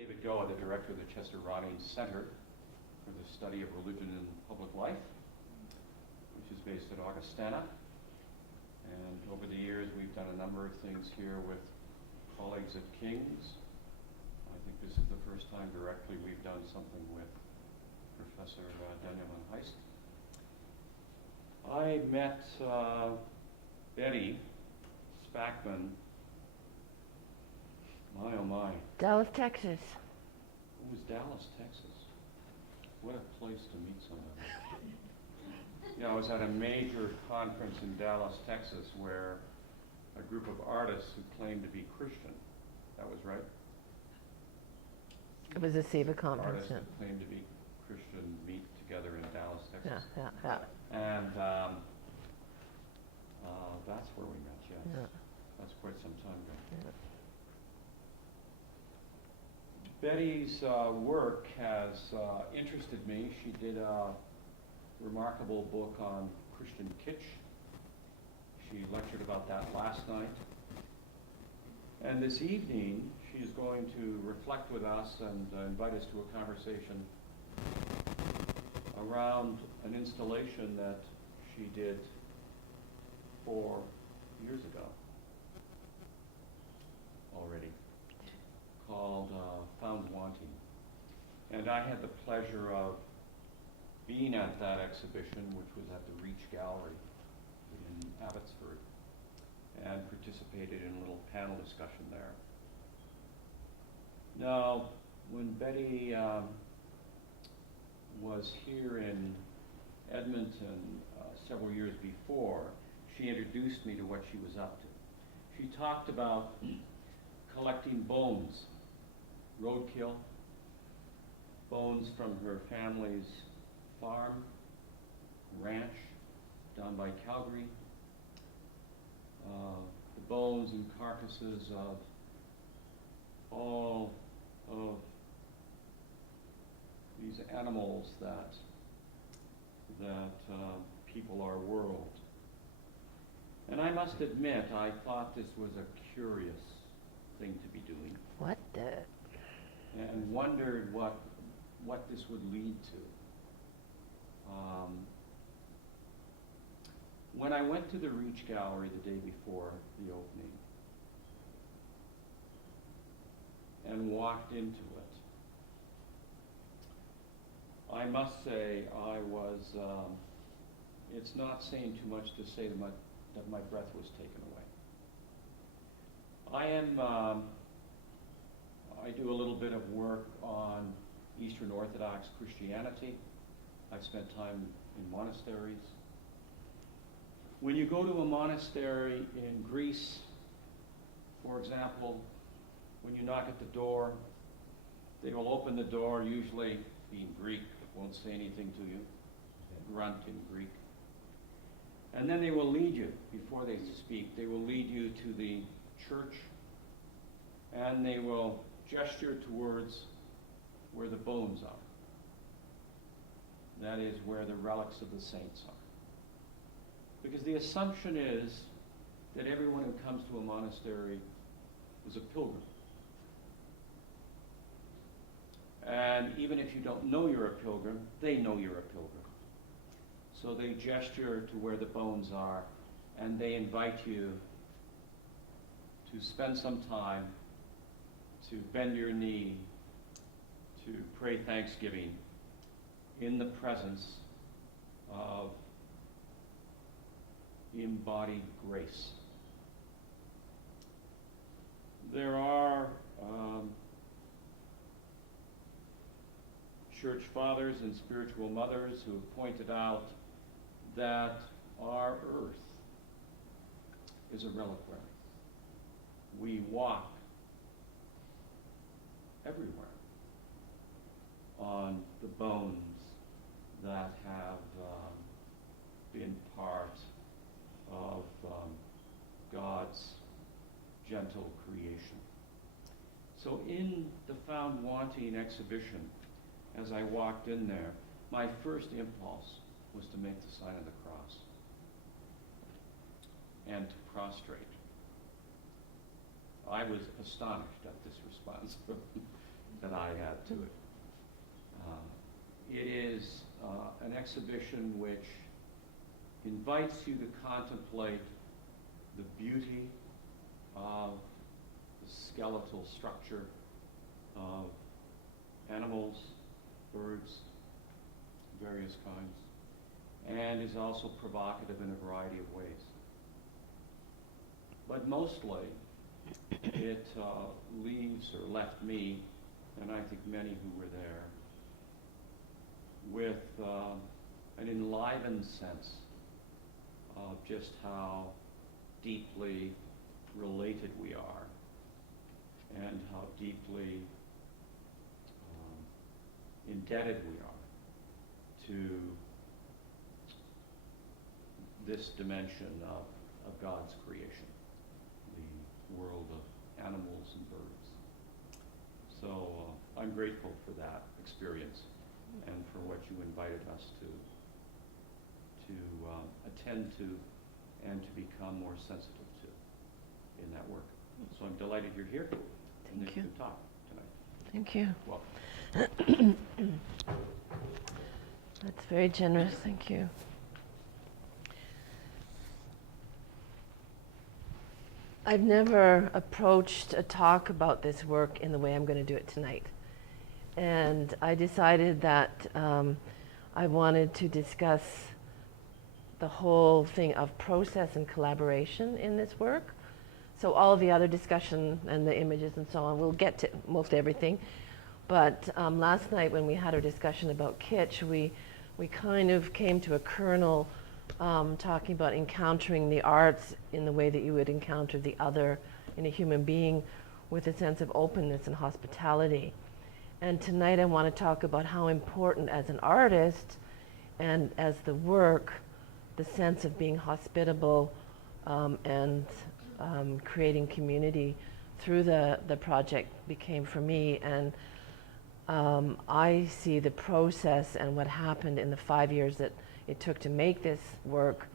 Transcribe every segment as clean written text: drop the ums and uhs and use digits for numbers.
David Goa, the director of the Chester Ronning Center for the Study of Religion and Public Life, which is based at Augustana. And over the years, we've done a number of things here with colleagues at King's. I think this is the first time directly we've done something with Professor Daniel van Heist. I met Betty Spackman. My oh my. Dallas, Texas. It was Dallas, Texas. What a place to meet somebody. Yeah, I was at a major conference in Dallas, Texas, where a group of artists who claimed to be Christian, that was right? It was a SIVA conference. Artists that claimed to be Christian meet together in Dallas, Texas. Yeah. And that's where we met, yes. Yeah. That's quite some time ago. Yeah. Betty's work has interested me. She did a remarkable book on Christian kitsch. She lectured about that last night. And this evening, she is going to reflect with us and invite us to a conversation around an installation that she did 4 years ago already, called Found Wanting. And I had the pleasure of being at that exhibition, which was at the Reach Gallery in Abbotsford, and participated in a little panel discussion there. Now, when Betty was here in Edmonton several years before, she introduced me to what she was up to. She talked about collecting bones, roadkill, bones from her family's farm, ranch down by Calgary, the bones and carcasses of all of these animals that people our world. And I must admit, I thought this was a curious thing to be doing. What the? And wondered what this would lead to. When I went to the Reach Gallery the day before the opening and walked into it, I must say I was, it's not saying too much to say that my breath was taken away. I do a little bit of work on Eastern Orthodox Christianity. I've spent time in monasteries. When you go to a monastery in Greece, for example, when you knock at the door, they will open the door, usually being Greek, won't say anything to you, grunt in Greek. And then they will lead you, before they speak, they will lead you to the church, and they will gesture towards where the bones are. That is where the relics of the saints are. Because the assumption is that everyone who comes to a monastery is a pilgrim. And even if you don't know you're a pilgrim, they know you're a pilgrim. So they gesture to where the bones are, and they invite you to spend some time, to bend your knee, to pray thanksgiving in the presence of embodied grace. There are church fathers and spiritual mothers who have pointed out that our earth is a reliquary. We walk everywhere on the bones that have been part of God's gentle creation. So in the Found Wanting exhibition, as I walked in there, my first impulse was to make the sign of the cross and to prostrate. I was astonished at this response. that I add to it. It is an exhibition which invites you to contemplate the beauty of the skeletal structure of animals, birds, various kinds, and is also provocative in a variety of ways. But mostly, it leaves or left me, and I think many who were there, with an enlivened sense of just how deeply related we are and how deeply indebted we are to this dimension of God's creation, the world of animals and birds. So I'm grateful for that experience and for what you invited us to attend to and to become more sensitive to in that work. So I'm delighted you're here and that you can talk tonight. Thank you. Welcome. That's very generous. Thank you. I've never approached a talk about this work in the way I'm going to do it tonight. And I decided that I wanted to discuss the whole thing of process and collaboration in this work. So all the other discussion and the images and so on, we'll get to most everything. But last night when we had our discussion about kitsch, we kind of came to a kernel talking about encountering the arts in the way that you would encounter the other in a human being, with a sense of openness and hospitality. And tonight I want to talk about how important as an artist and as the work, the sense of being hospitable and creating community through the project became for me. And I see the process and what happened in the 5 years that it took to make this work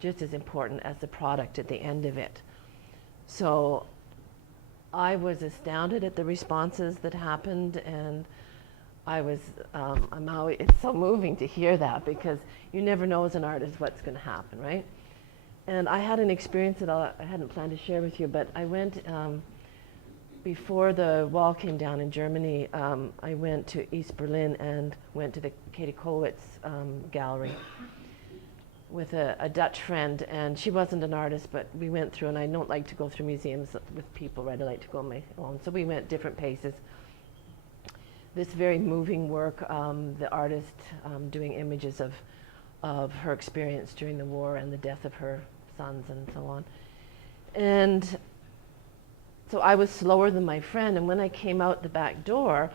just as important as the product at the end of it. So I was astounded at the responses that happened, and I was, it's so moving to hear that, because you never know as an artist what's going to happen, right? And I had an experience that I hadn't planned to share with you, but I went, before the wall came down in Germany, I went to East Berlin and went to the Katie Kollwitz gallery with a Dutch friend, and she wasn't an artist, but we went through, and I don't like to go through museums with people, right? I like to go on my own. So we went different paces. This very moving work, the artist doing images of her experience during the war and the death of her sons and so on. And so I was slower than my friend, and when I came out the back door,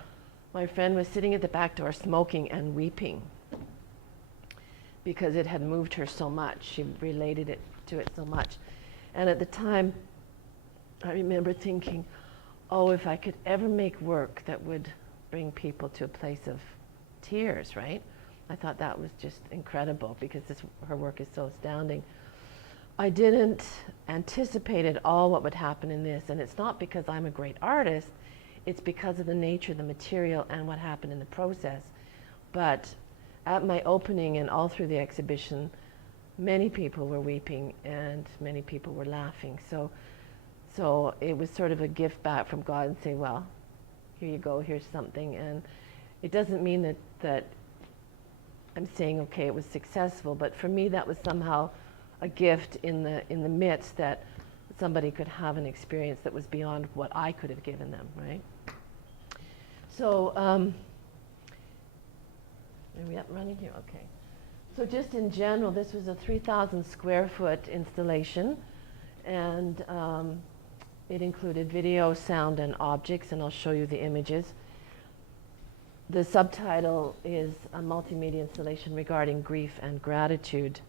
my friend was sitting at the back door smoking and weeping, because it had moved her so much. She related it to it so much. And at the time, I remember thinking, oh, if I could ever make work that would bring people to a place of tears, right? I thought that was just incredible, because her work is so astounding. I didn't anticipate at all what would happen in this, and it's not because I'm a great artist, it's because of the nature of the material and what happened in the process. But at my opening and all through the exhibition, many people were weeping and many people were laughing. So it was sort of a gift back from God, and say, well, here you go, here's something. And it doesn't mean that I'm saying, okay, it was successful, but for me that was somehow a gift in the midst, that somebody could have an experience that was beyond what I could have given them, right? So, are we up and running here? Okay. So just in general, this was a 3,000 square foot installation, and it included video, sound, and objects, and I'll show you the images. The subtitle is a multimedia installation regarding grief and gratitude.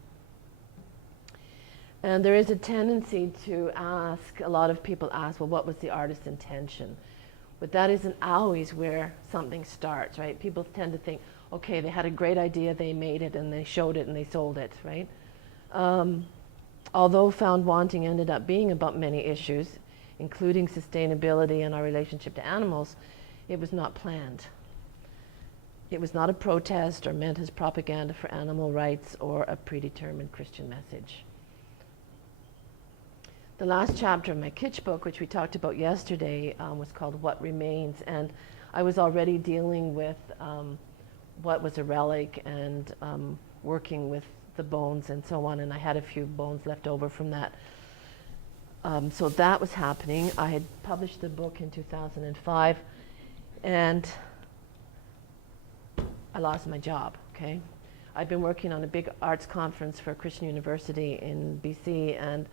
And there is a tendency to ask, a lot of people ask, well, what was the artist's intention? But that isn't always where something starts, right? People tend to think, okay, they had a great idea, they made it, and they showed it, and they sold it, right? Although Found Wanting ended up being about many issues, including sustainability and our relationship to animals, It was not planned. It was not a protest or meant as propaganda for animal rights or a predetermined Christian message. The last chapter of my Kitsch book, which we talked about yesterday, was called What Remains, and I was already dealing with what was a relic and working with the bones and so on, and I had a few bones left over from that. So that was happening. I had published the book in 2005, and I lost my job, okay? I'd been working on a big arts conference for a Christian university in BC, and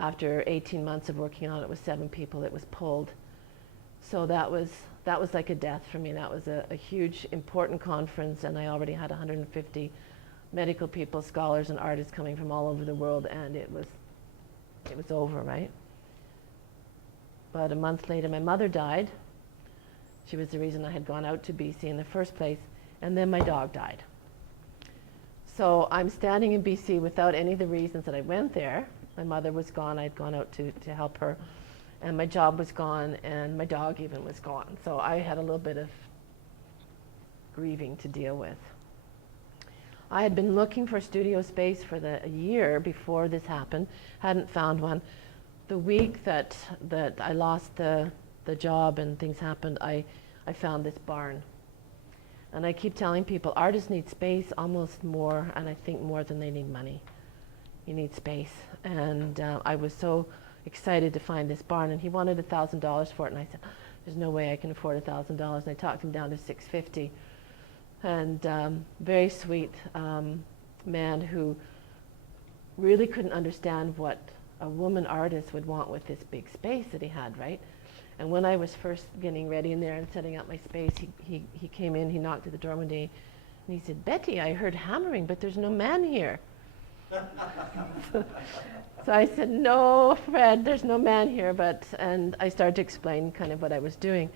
after 18 months of working on it with 7 people, it was pulled. So that was like a death for me. That was a huge, important conference, and I already had 150 medical people, scholars, and artists coming from all over the world, and it was over, right? But a month later, my mother died. She was the reason I had gone out to BC in the first place, and then my dog died. So I'm standing in BC without any of the reasons that I went there. My mother was gone. I'd gone out to help her, and my job was gone, and my dog even was gone. So I had a little bit of grieving to deal with. I had been looking for studio space for a year before this happened, hadn't found one. The week that I lost the job and things happened, I found this barn. And I keep telling people, artists need space almost more, and I think more than they need money. You need space. And I was so excited to find this barn, and he wanted $1,000 for it, and I said, there's no way I can afford $1,000, and I talked him down to $650. And very sweet man who really couldn't understand what a woman artist would want with this big space that he had, right? And when I was first getting ready in there and setting up my space, he came in, he knocked at the door one day, and he said, Betty, I heard hammering, but there's no man here. So I said, no, Fred, there's no man here, and I started to explain kind of what I was doing.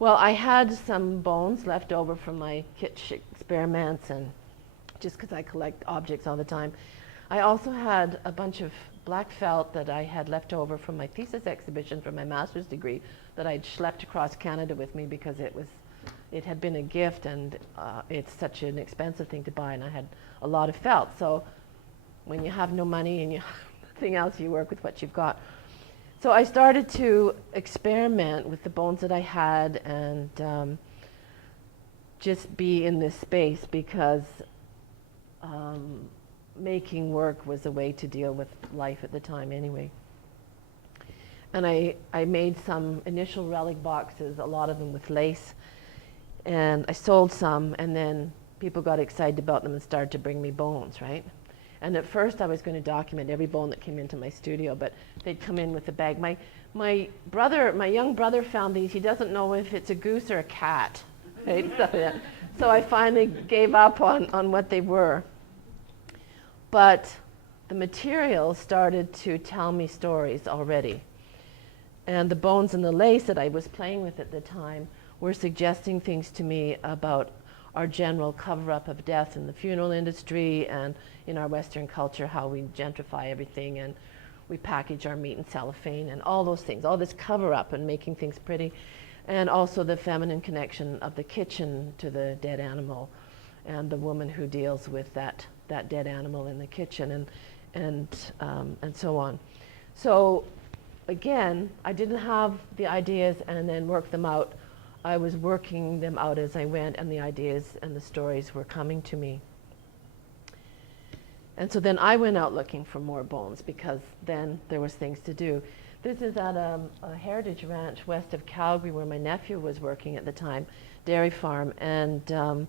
Well, I had some bones left over from my kitsch experiments, and just because I collect objects all the time. I also had a bunch of black felt that I had left over from my thesis exhibition for my master's degree that I'd schlepped across Canada with me because it had been a gift, and it's such an expensive thing to buy, and I had a lot of felt. So when you have no money and you have nothing else, you work with what you've got. So I started to experiment with the bones that I had and just be in this space because making work was a way to deal with life at the time anyway. And I made some initial relic boxes, a lot of them with lace, and I sold some, and then people got excited about them and started to bring me bones, right? And at first I was going to document every bone that came into my studio, but they'd come in with a bag. My young brother found these. He doesn't know if it's a goose or a cat. Right? So I finally gave up on what they were. But the material started to tell me stories already. And the bones and the lace that I was playing with at the time were suggesting things to me about our general cover-up of death in the funeral industry and in our Western culture, how we gentrify everything and we package our meat in cellophane and all those things, all this cover-up and making things pretty, and also the feminine connection of the kitchen to the dead animal and the woman who deals with that dead animal in the kitchen and so on. So again, I didn't have the ideas and then work them out. I was working them out as I went, and the ideas and the stories were coming to me. And so then I went out looking for more bones because then there was things to do. This is at a heritage ranch west of Calgary where my nephew was working at the time, dairy farm, and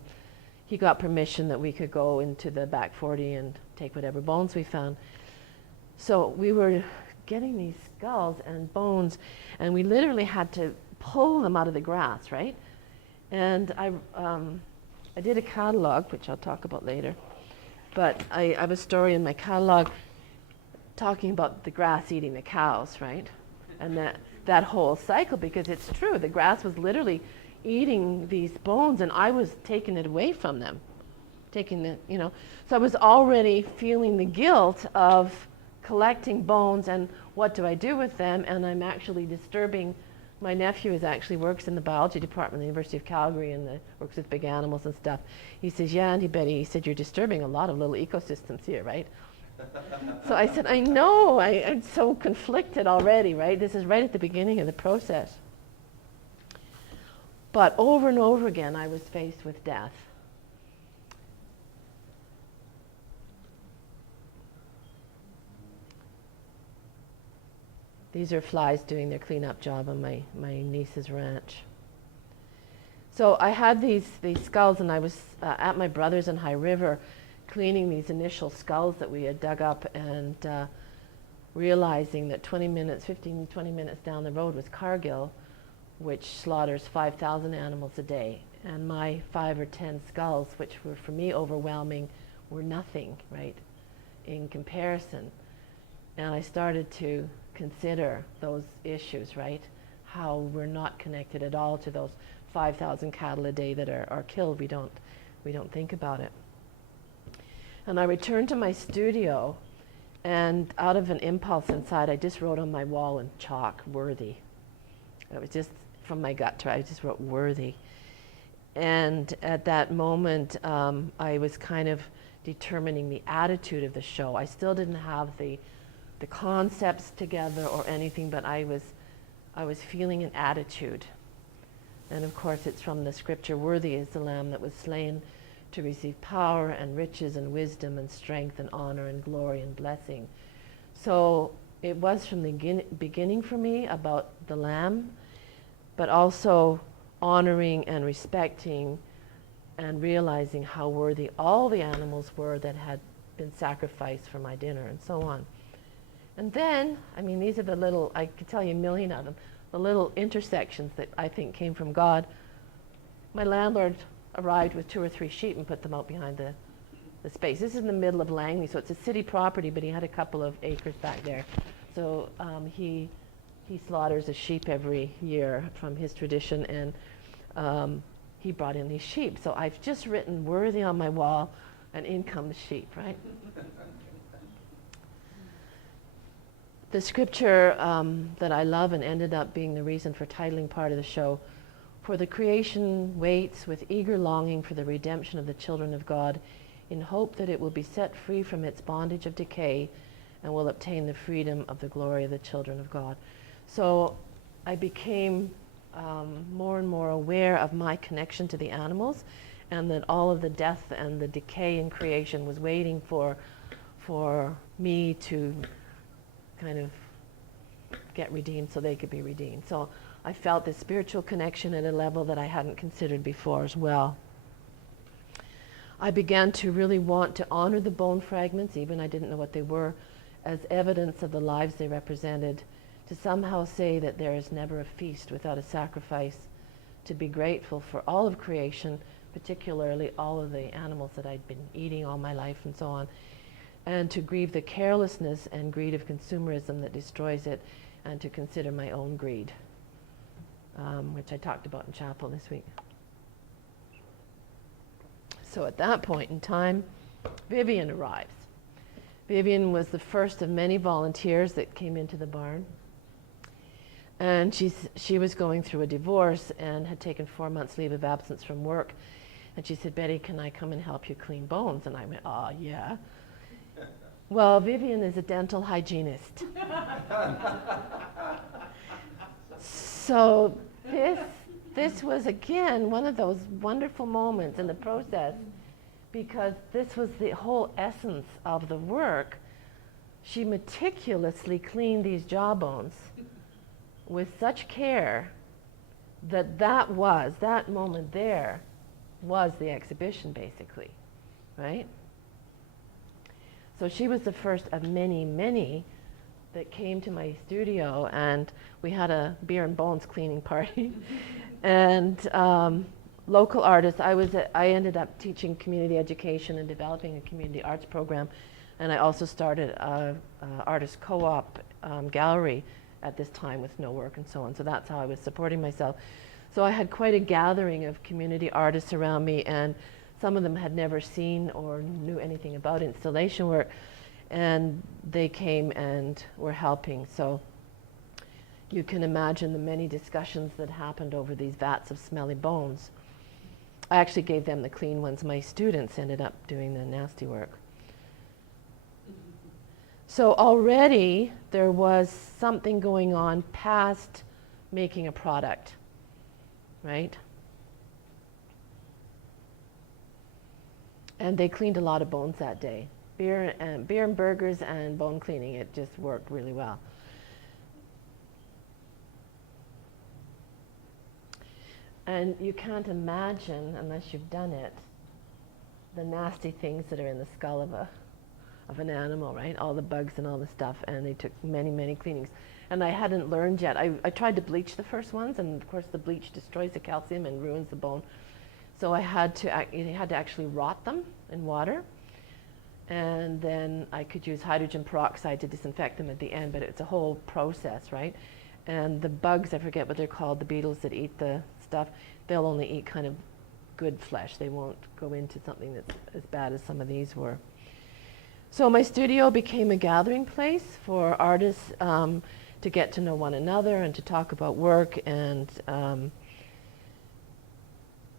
he got permission that we could go into the back 40 and take whatever bones we found. So we were getting these skulls and bones, and we literally had to pull them out of the grass, right? And I did a catalog, which I'll talk about later, but I have a story in my catalog talking about the grass eating the cows, right? And that whole cycle, because it's true, the grass was literally eating these bones, and I was taking it away from them, so I was already feeling the guilt of collecting bones and what do I do with them, and I'm actually disturbing My nephew actually works in the biology department at the University of Calgary and works with big animals and stuff. He says, yeah, Auntie Betty, he said, you're disturbing a lot of little ecosystems here, right? So I said, I know, I'm so conflicted already, right? This is right at the beginning of the process. But over and over again, I was faced with death. These are flies doing their cleanup job on my niece's ranch. So I had these skulls, and I was at my brother's in High River cleaning these initial skulls that we had dug up, and realizing that 20 minutes down the road was Cargill, which slaughters 5,000 animals a day. And my 5 or 10 skulls, which were for me overwhelming, were nothing, right, in comparison. And I started to consider those issues, right? How we're not connected at all to those 5,000 cattle a day that are killed. We don't think about it. And I returned to my studio, and out of an impulse inside, I just wrote on my wall in chalk, worthy. It was just from my gut, I just wrote worthy. And at that moment, I was kind of determining the attitude of the show. I still didn't have the concepts together or anything, but I was feeling an attitude. And of course, it's from the scripture, worthy is the Lamb that was slain to receive power and riches and wisdom and strength and honor and glory and blessing. So it was from the beginning for me about the Lamb, but also honoring and respecting and realizing how worthy all the animals were that had been sacrificed for my dinner and so on. And then, I mean, these are the little, I could tell you a million of them, the little intersections that I think came from God. My landlord arrived with 2 or 3 sheep and put them out behind the space. This is in the middle of Langley, so it's a city property, but he had a couple of acres back there. So he slaughters a sheep every year from his tradition, and he brought in these sheep. So I've just written worthy on my wall, and in come the sheep, right? The scripture that I love and ended up being the reason for titling part of the show, for the creation waits with eager longing for the redemption of the children of God, in hope that it will be set free from its bondage of decay and will obtain the freedom of the glory of the children of God. So I became more and more aware of my connection to the animals, and that all of the death and the decay in creation was waiting for me to kind of get redeemed so they could be redeemed. So I felt this spiritual connection at a level that I hadn't considered before as well. I began to really want to honor the bone fragments, even I didn't know what they were, as evidence of the lives they represented, to somehow say that there is never a feast without a sacrifice, to be grateful for all of creation, particularly all of the animals that I'd been eating all my life and so on, and to grieve the carelessness and greed of consumerism that destroys it, and to consider my own greed, which I talked about in chapel this week. So at that point in time, Vivian arrives. Vivian was the first of many volunteers that came into the barn. And she was going through a divorce and had taken 4 months leave of absence from work. And she said, Betty, can I come and help you clean bones? And I went, oh, yeah. Well, Vivian is a dental hygienist. So this was, again, one of those wonderful moments in the process, because this was the whole essence of the work. She meticulously cleaned these jawbones with such care that moment there was the exhibition, basically, right? So she was the first of many, many that came to my studio, and we had a beer and bones cleaning party. And local artists, I ended up teaching community education and developing a community arts program, and I also started a artist co-op gallery at this time with no work and so on. So that's how I was supporting myself. So I had quite a gathering of community artists around me, and some of them had never seen or knew anything about installation work, and they came and were helping. So you can imagine the many discussions that happened over these vats of smelly bones. I actually gave them the clean ones. My students ended up doing the nasty work. So already there was something going on past making a product, right? And they cleaned a lot of bones that day. Beer and burgers and bone cleaning, it just worked really well. And you can't imagine, unless you've done it, the nasty things that are in the skull of an animal, right? All the bugs and all the stuff, and they took many, many cleanings. And I hadn't learned yet. I tried to bleach the first ones, and of course the bleach destroys the calcium and ruins the bone. So I had to actually rot them in water, and then I could use hydrogen peroxide to disinfect them at the end, but it's a whole process, right? And the bugs, I forget what they're called, the beetles that eat the stuff, they'll only eat kind of good flesh. They won't go into something that's as bad as some of these were. So my studio became a gathering place for artists to get to know one another and to talk about work and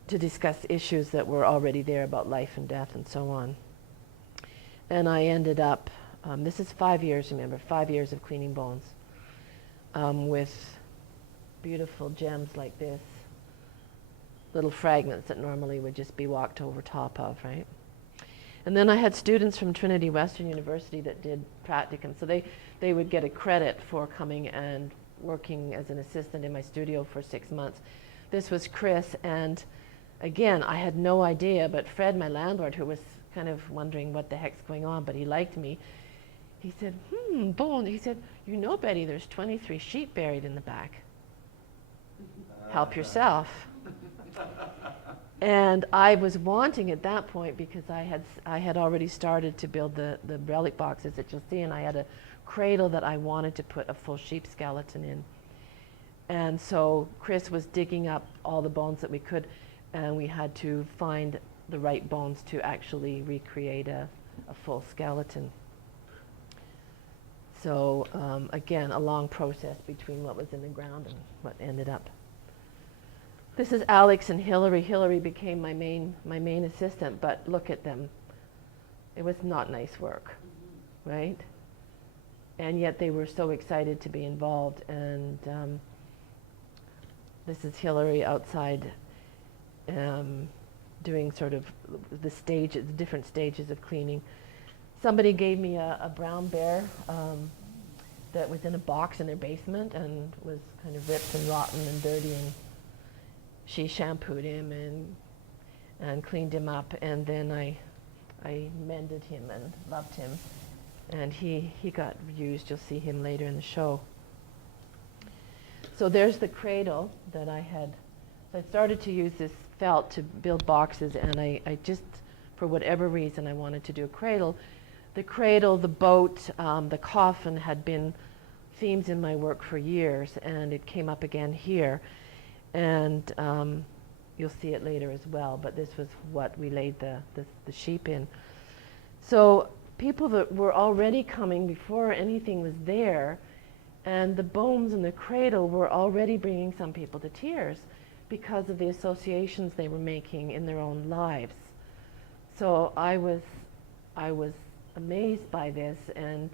to discuss issues that were already there about life and death and so on. And I ended up, this is 5 years, remember, 5 years of cleaning bones with beautiful gems like this, little fragments that normally would just be walked over top of, right? And then I had students from Trinity Western University that did practicum, so they would get a credit for coming and working as an assistant in my studio for 6 months. This was Chris, and again, I had no idea, but Fred, my landlord, who was kind of wondering what the heck's going on, but he liked me, he said, bone, he said, you know, Betty, there's 23 sheep buried in the back. Help yourself. And I was wanting at that point, because I had already started to build the relic boxes that you'll see, and I had a cradle that I wanted to put a full sheep skeleton in. And so Chris was digging up all the bones that we could, and we had to find the right bones to actually recreate a full skeleton. So again, a long process between what was in the ground and what ended up. This is Alex and Hillary. Hillary became my main assistant, but look at them. It was not nice work, right? And yet they were so excited to be involved. And this is Hillary outside doing sort of the different stages of cleaning. Somebody gave me a brown bear that was in a box in their basement and was kind of ripped and rotten and dirty, and she shampooed him and cleaned him up, and then I mended him and loved him, and he got used. You'll see him later in the show. So there's the cradle that I had. So I started to use this felt to build boxes, and I just, for whatever reason, I wanted to do a cradle. The cradle, the boat, the coffin had been themes in my work for years, and it came up again here. And you'll see it later as well, but this was what we laid the sheep in. So people that were already coming before anything was there, and the bones in the cradle were already bringing some people to tears because of the associations they were making in their own lives. So I was amazed by this and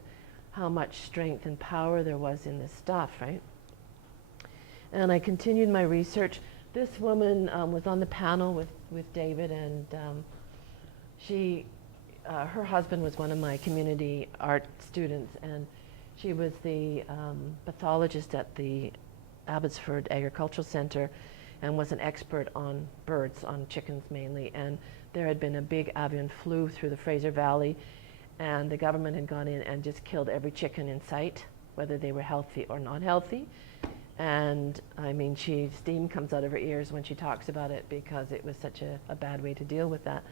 how much strength and power there was in this stuff, right? And I continued my research. This woman was on the panel with David, and her husband was one of my community art students, and she was the pathologist at the Abbotsford Agricultural Center and was an expert on birds, on chickens mainly. And there had been a big avian flu through the Fraser Valley, and the government had gone in and just killed every chicken in sight, whether they were healthy or not healthy. And I mean, steam comes out of her ears when she talks about it, because it was such a bad way to deal with that.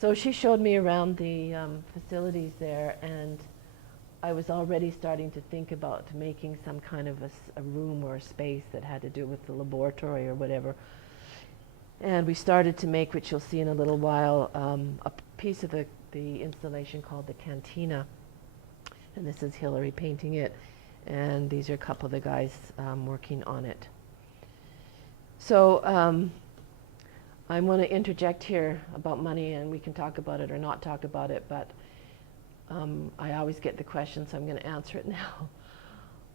So she showed me around the facilities there, and I was already starting to think about making some kind of a room or a space that had to do with the laboratory or whatever. And we started to make, which you'll see in a little while, a piece of the installation called the Cantina. And this is Hillary painting it. And these are a couple of the guys working on it. So I want to interject here about money, and we can talk about it or not talk about it, but I always get the question, so I'm going to answer it now.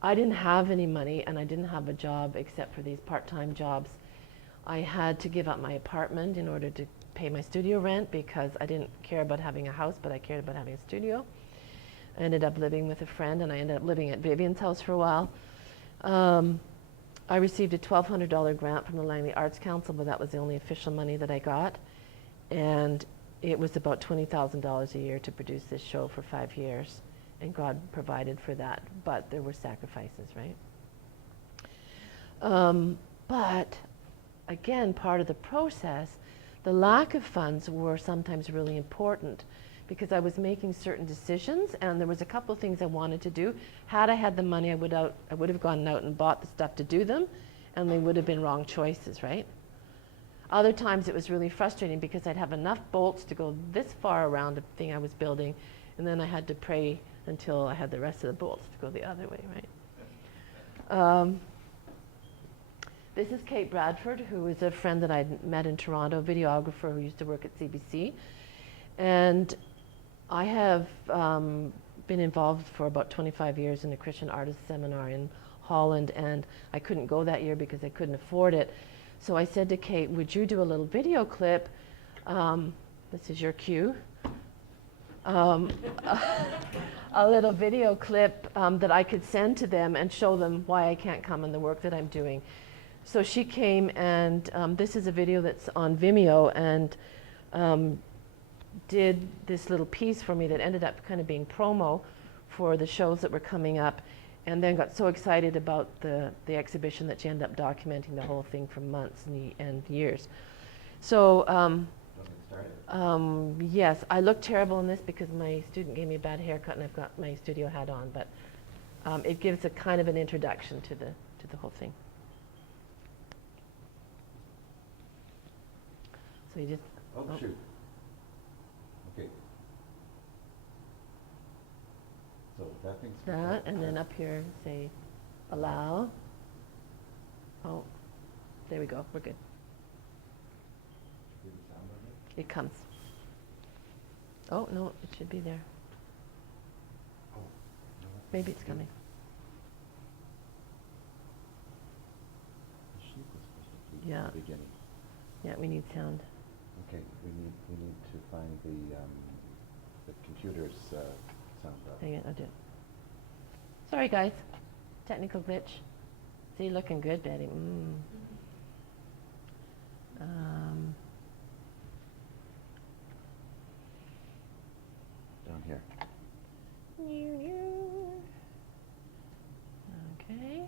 I didn't have any money, and I didn't have a job except for these part-time jobs. I had to give up my apartment in order to pay my studio rent because I didn't care about having a house, but I cared about having a studio. I ended up living with a friend, and I ended up living at Vivian's house for a while. I received a $1,200 grant from the Langley Arts Council, but that was the only official money that I got. And it was about $20,000 a year to produce this show for 5 years. And God provided for that, but there were sacrifices, right? But again, part of the process, the lack of funds were sometimes really important because I was making certain decisions, and there was a couple of things I wanted to do. Had I had the money, I would have gone out and bought the stuff to do them, and they would have been wrong choices, right? Other times it was really frustrating because I'd have enough bolts to go this far around the thing I was building, and then I had to pray until I had the rest of the bolts to go the other way, right? This is Kate Bradford, who is a friend that I'd met in Toronto, videographer who used to work at CBC. And I have been involved for about 25 years in a Christian artist seminar in Holland, and I couldn't go that year because I couldn't afford it. So I said to Kate, would you do a little video clip? This is your cue. A little video clip that I could send to them and show them why I can't come and the work that I'm doing. So she came, and this is a video that's on Vimeo, and did this little piece for me that ended up kind of being promo for the shows that were coming up, and then got so excited about the exhibition that she ended up documenting the whole thing for months and years. So yes, I look terrible in this because my student gave me a bad haircut and I've got my studio hat on, but it gives a kind of an introduction to the whole thing. So you just... Oh, shoot. Okay. So that thing's... That, and then up here, say, allow. Oh, there we go. We're good. Hear the sound of it? It comes. Oh, no, it should be there. Oh, no. Maybe it's coming. The sheep was supposed to be Yeah. at the beginning. Yeah, we need sound. Okay, we need to find the computer's sound button. Hang on, I'll do it. Sorry, guys. Technical glitch. See, looking good, Betty. Down here. Okay,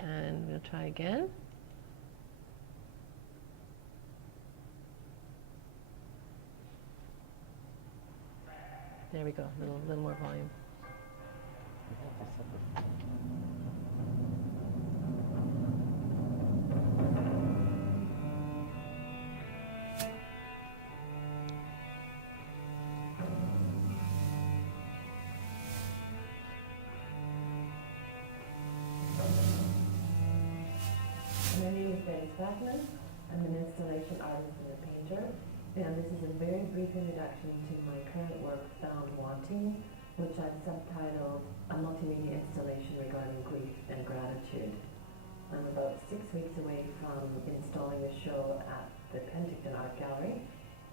and we'll try again. There we go, a little more volume. We have this separate. My name is Spackman. I'm an installation artist and a painter, and this is a very brief introduction to my current work, Found Wanting, which I've subtitled A Multimedia Installation Regarding Grief and Gratitude. I'm about 6 weeks away from installing the show at the Penticton Art Gallery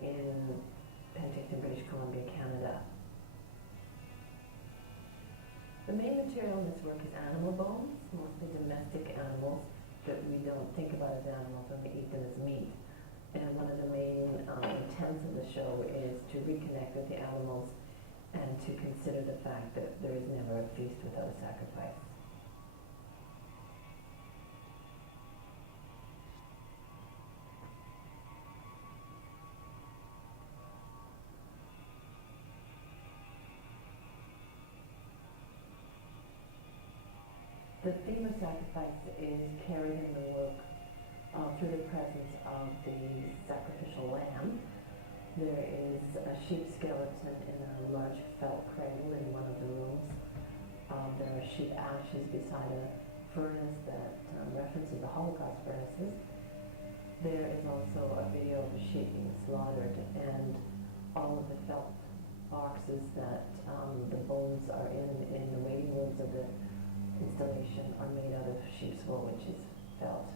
in Penticton, British Columbia, Canada. The main material in this work is animal bones, mostly domestic animals that we don't think about as animals when we eat them as meat. And one of the main intents of the show is to reconnect with the animals and to consider the fact that there is never a feast without a sacrifice. The theme of sacrifice is carried in the work through the presence of the sacrificial lamb. There is a sheep skeleton in a large felt cradle in one of the rooms. There are shoot ashes beside a furnace that references the Holocaust furnaces. There is also a video of a sheep being slaughtered, and all of the felt boxes that the bones are in the waiting rooms of the installation are made out of sheep's wool, which is felt.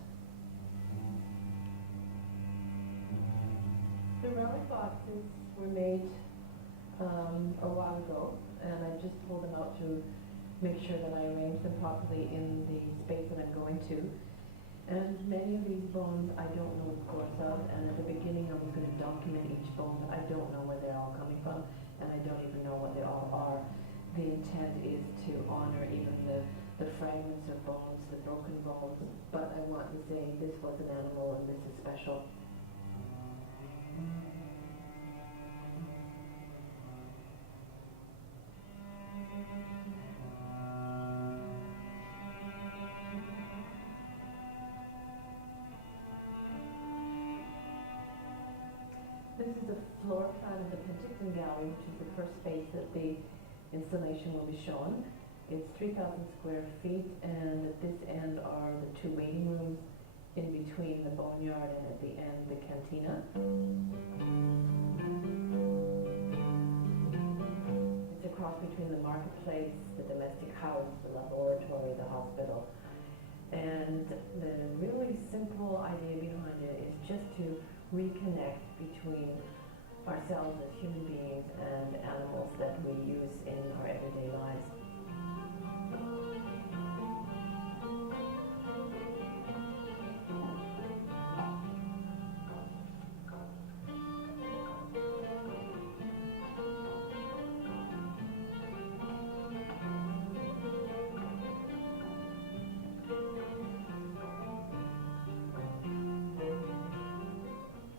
The relic boxes were made a while ago, and I just pulled them out to make sure that I arranged them properly in the space that I'm going to. And many of these bones I don't know the course of, and at the beginning I was going to document each bone, but I don't know where they're all coming from, and I don't even know what they all are. The intent is to honor even the fragments of bones, the broken bones, but I want to say this was an animal and this is special. This is a floor plan of the Penticton Gallery, which is the first space that the installation will be shown. It's 3,000 square feet, and at this end are the two waiting rooms, in between the boneyard, and at the end the cantina. It's a cross between the marketplace, the domestic house, the laboratory, the hospital. And the really simple idea behind it is just to reconnect between ourselves as human beings and animals that we use in our everyday lives.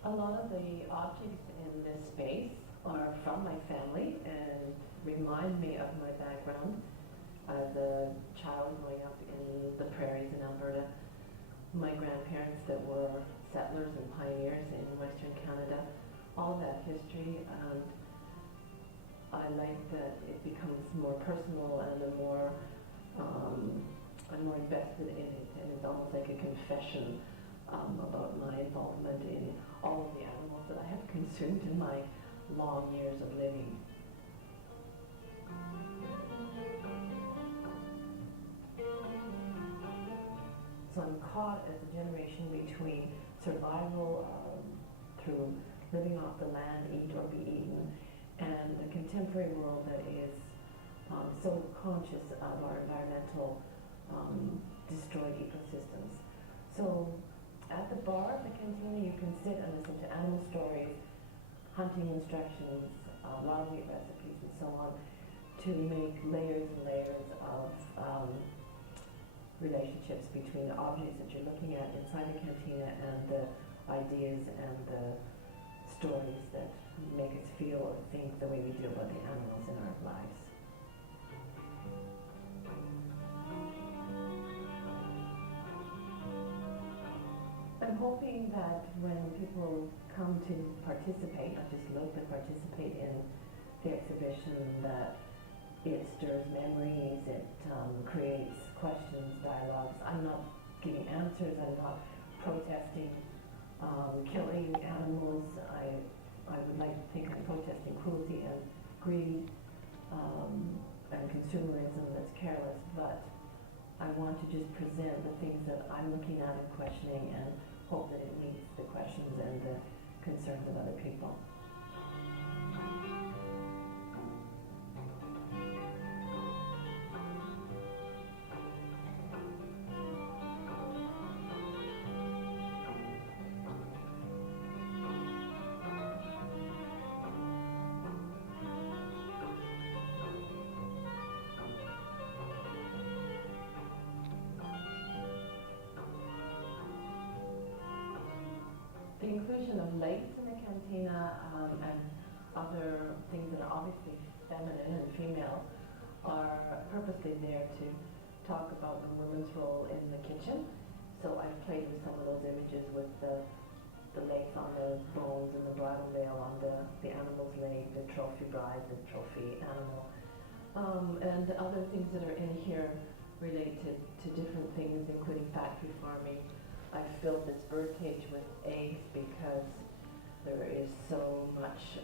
A lot of the objects in this space are from my family and remind me of my background as a child growing up in the prairies in Alberta. My grandparents that were settlers and pioneers in Western Canada, all that history, and I like that it becomes more personal and I'm more invested in it, and it's almost like a confession about my involvement in all of the animals that I have consumed in my long years of living. So I'm caught as a generation between survival through living off the land, eat or be eaten, and the contemporary world that is so conscious of our environmental destroyed ecosystems. So at the bar of the cantina, you can sit and listen to animal stories, hunting instructions, wild meat recipes, and so on, to make layers and layers of relationships between the objects that you're looking at inside the cantina and the ideas and the stories that make us feel or think the way we do about the animals in our lives. I'm hoping that when people come to participate, not just look, but participate in the exhibition, that it stirs memories, it creates questions, dialogues. I'm not giving answers, I'm not protesting killing animals. I would like to think I'm protesting cruelty and greed and consumerism that's careless, but I want to just present the things that I'm looking at and questioning, and hope that it meets the questions and the concerns of other people. The inclusion of lakes in the cantina and other things that are obviously feminine and female are purposely there to talk about the woman's role in the kitchen. So I've played with some of those images with the lace on the bones and the bridal veil on the animal's leg, the trophy bride, the trophy animal. And other things that are in here related to different things, including factory farming. I've filled this bird cage with eggs because there is so much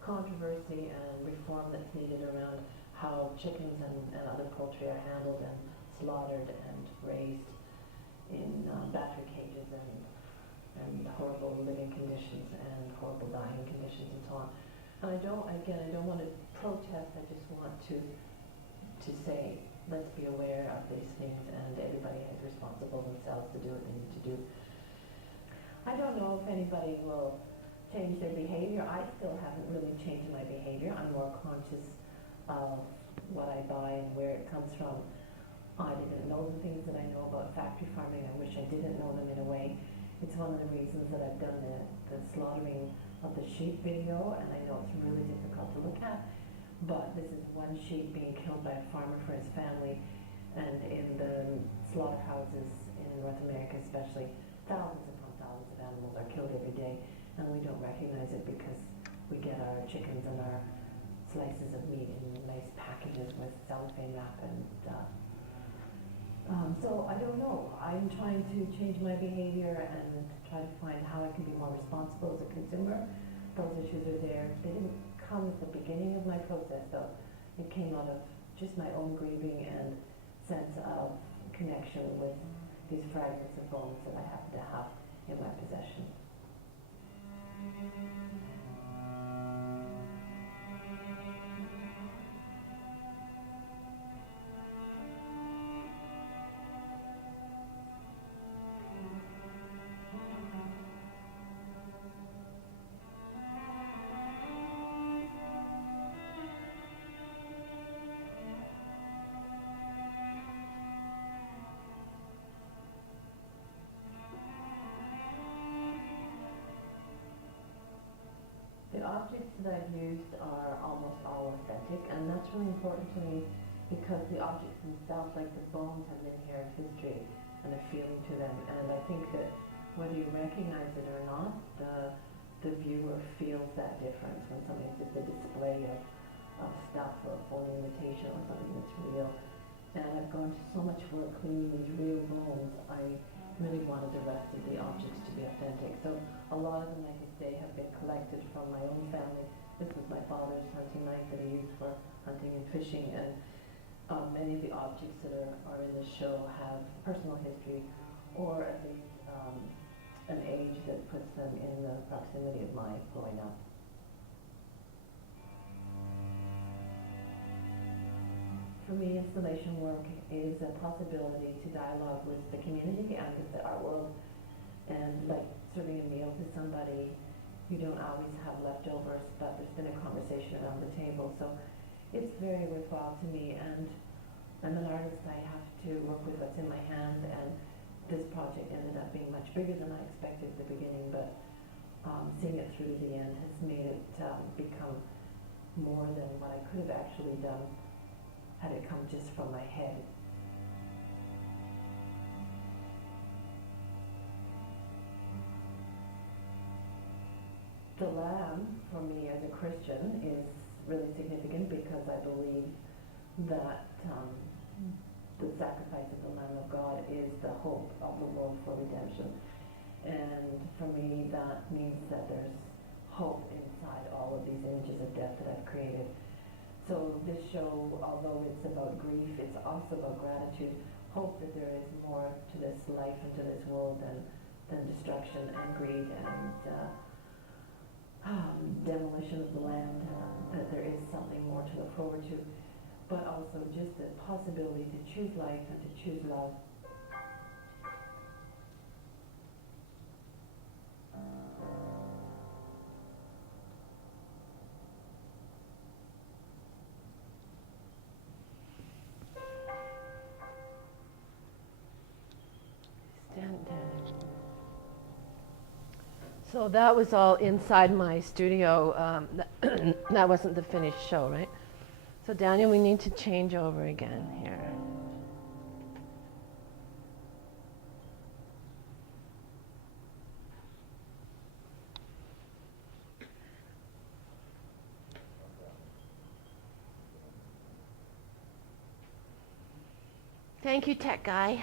controversy and reform that's needed around how chickens and other poultry are handled and slaughtered and raised in battery cages and horrible living conditions and horrible dying conditions and so on. And I don't want to protest, I just want to say, let's be aware of these things, and everybody is responsible themselves to do what they need to do. I don't know if anybody will change their behavior. I still haven't really changed my behavior. I'm more conscious of what I buy and where it comes from. I didn't know the things that I know about factory farming. I wish I didn't know them in a way. It's one of the reasons that I've done the slaughtering of the sheep video, and I know it's really difficult to look at. But this is one sheep being killed by a farmer for his family, and in the slaughterhouses in North America especially, thousands upon thousands of animals are killed every day, and we don't recognize it because we get our chickens and our slices of meat in nice packages with cellophane wrap, and so I don't know. I'm trying to change my behavior and try to find how I can be more responsible as a consumer. Those issues are there. They didn't come at the beginning of my process, though. It came out of just my own grieving and sense of connection with these fragments of bones that I happen to have in my possession. The objects that I've used are almost all authentic, and that's really important to me because the objects themselves, like the bones, have an inherent history and a feeling to them. And I think that whether you recognize it or not, the viewer feels that difference when something's just a display of stuff or a phony imitation or something that's real. And I've gone to so much work cleaning these real bones. I really wanted the rest of the objects to be authentic. So a lot of them, like I say, have been collected from my own family. This was my father's hunting knife that he used for hunting and fishing, and many of the objects that are in the show have personal history, or at least an age that puts them in the proximity of my growing up. For me, installation work is a possibility to dialogue with the community and with the art world, and like serving a meal to somebody. You don't always have leftovers, but there's been a conversation around the table, so it's very worthwhile to me. And I'm an artist. I have to work with what's in my hand, and this project ended up being much bigger than I expected at the beginning, but seeing it through to the end has made it become more than what I could have actually done had it come just from my head. The lamb, for me as a Christian, is really significant because I believe that the sacrifice of the Lamb of God is the hope of the world for redemption. And for me, that means that there's hope inside all of these images of death that I've created. So this show, although it's about grief, it's also about gratitude, hope that there is more to this life and to this world than destruction and greed and demolition of the land, that there is something more to look forward to, but also just the possibility to choose life and to choose love. So that was all inside my studio. That wasn't the finished show, right? So Daniel, we need to change over again here. Thank you, tech guy.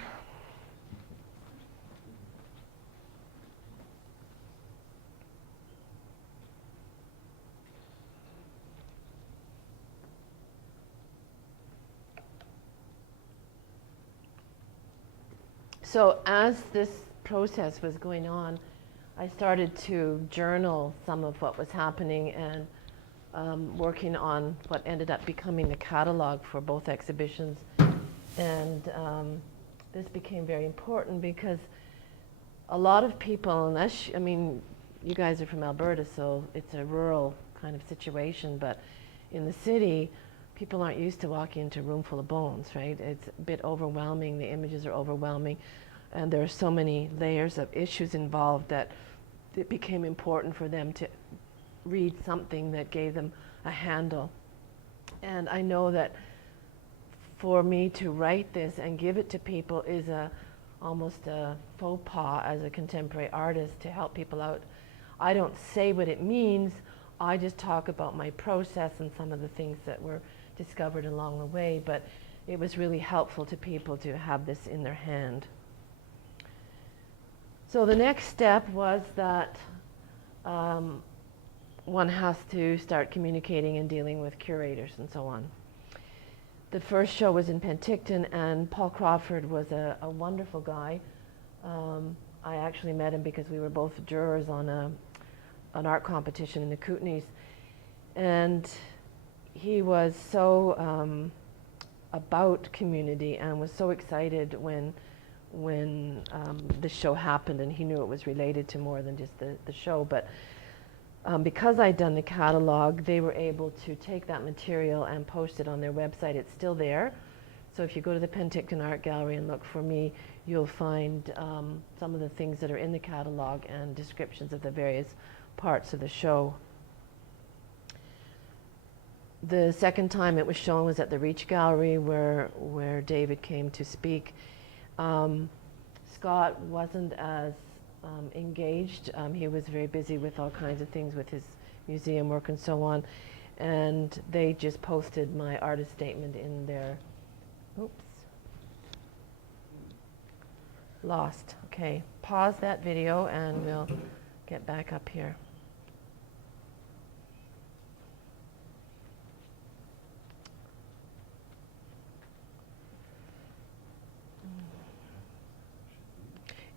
So as this process was going on, I started to journal some of what was happening and working on what ended up becoming the catalog for both exhibitions. And this became very important because a lot of people, unless, I mean, you guys are from Alberta, so it's a rural kind of situation, but in the city, people aren't used to walking into a room full of bones, right? It's a bit overwhelming, the images are overwhelming, and there are so many layers of issues involved that it became important for them to read something that gave them a handle. And I know that for me to write this and give it to people is almost a faux pas as a contemporary artist to help people out. I don't say what it means, I just talk about my process and some of the things that were discovered along the way, but it was really helpful to people to have this in their hand. So the next step was that one has to start communicating and dealing with curators and so on. The first show was in Penticton, and Paul Crawford was a wonderful guy. I actually met him because we were both jurors on an art competition in the Kootenays. And he was so about community and was so excited when the show happened, and he knew it was related to more than just the show. But because I'd done the catalog, they were able to take that material and post it on their website. It's still there. So if you go to the Penticton Art Gallery and look for me, you'll find some of the things that are in the catalog and descriptions of the various parts of the show. The second time it was shown was at the Reach Gallery where David came to speak. Scott wasn't as engaged. He was very busy with all kinds of things with his museum work and so on. And they just posted my artist statement in their, oops, lost. Okay, pause that video and we'll get back up here.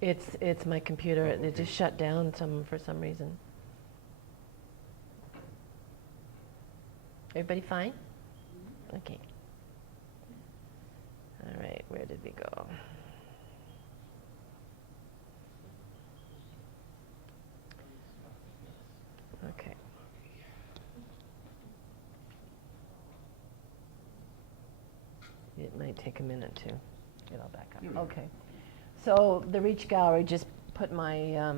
It's my computer. It just shut down for some reason. Everybody fine? Okay. All right, where did we go? Okay. It might take a minute to get all back up. Okay. So the Reach Gallery just put my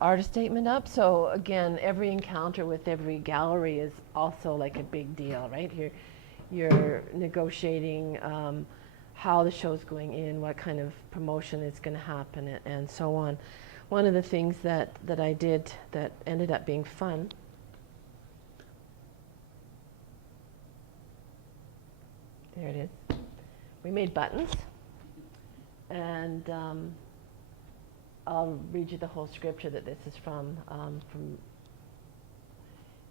artist statement up. So again, every encounter with every gallery is also like a big deal, right? You're negotiating how the show's going in, what kind of promotion is going to happen, and so on. One of the things that I did that ended up being fun there it is. We made buttons. And I'll read you the whole scripture that this is from.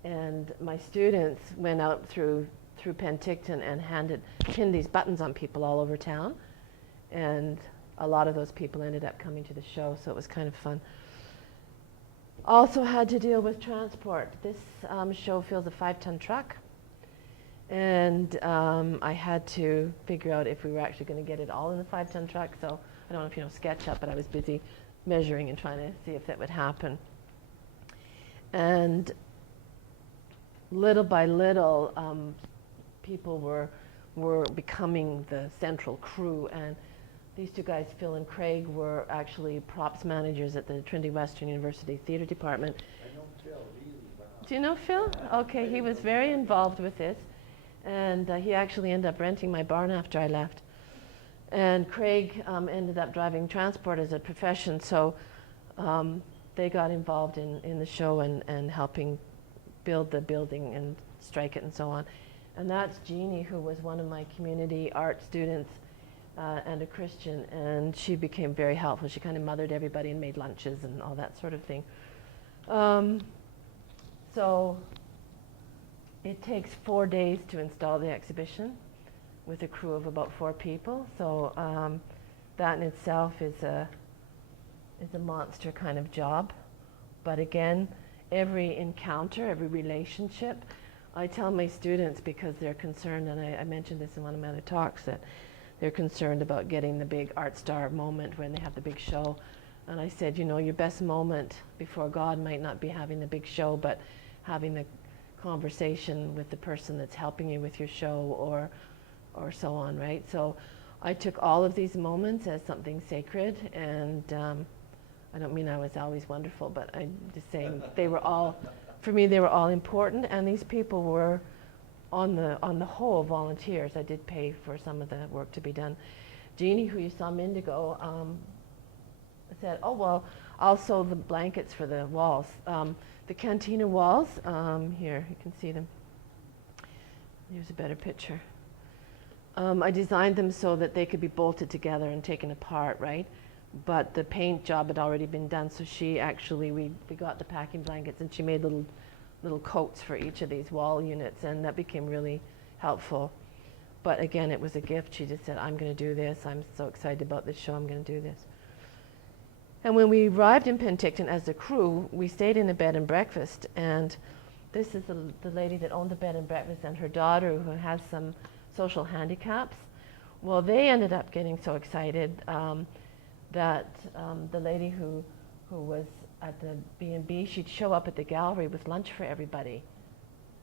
And my students went out through Penticton and pinned these buttons on people all over town. And a lot of those people ended up coming to the show, so it was kind of fun. Also had to deal with transport. This show fills a 5-ton truck. And I had to figure out if we were actually going to get it all in the 5-ton truck. So I don't know if you know SketchUp, but I was busy measuring and trying to see if that would happen. And little by little, people were becoming the central crew. And these two guys, Phil and Craig, were actually props managers at the Trinity Western University Theatre Department. I know Phil really well. Do you know Phil? Okay, he was very involved with this. And he actually ended up renting my barn after I left. And Craig ended up driving transport as a profession, so they got involved in the show and helping build the building and strike it and so on. And that's Jeannie, who was one of my community art students and a Christian, and she became very helpful. She kind of mothered everybody and made lunches and all that sort of thing. So it takes 4 days to install the exhibition with a crew of about 4 people. So that in itself is a monster kind of job. But again, every encounter, every relationship, I tell my students, because they're concerned, and I mentioned this in one of my other talks, that they're concerned about getting the big art star moment when they have the big show. And I said, you know, your best moment before God might not be having the big show, but having the conversation with the person that's helping you with your show, or so on, right? So I took all of these moments as something sacred, and I don't mean I was always wonderful, but I'm just saying they were all, for me, they were all important, and these people were, on the whole, volunteers. I did pay for some of the work to be done. Jeannie, who you saw a minute ago, said, oh, well, I'll sew the blankets for the walls. The cantina walls, here, you can see them. Here's a better picture. I designed them so that they could be bolted together and taken apart, right? But the paint job had already been done, so she actually, we got the packing blankets, and she made little coats for each of these wall units, and that became really helpful. But again, it was a gift. She just said, I'm going to do this. I'm so excited about this show. I'm going to do this. And when we arrived in Penticton as a crew, we stayed in a bed and breakfast, and this is the lady that owned the bed and breakfast, and her daughter, who has some social handicaps. Well, they ended up getting so excited that the lady who was at the B&B, she'd show up at the gallery with lunch for everybody,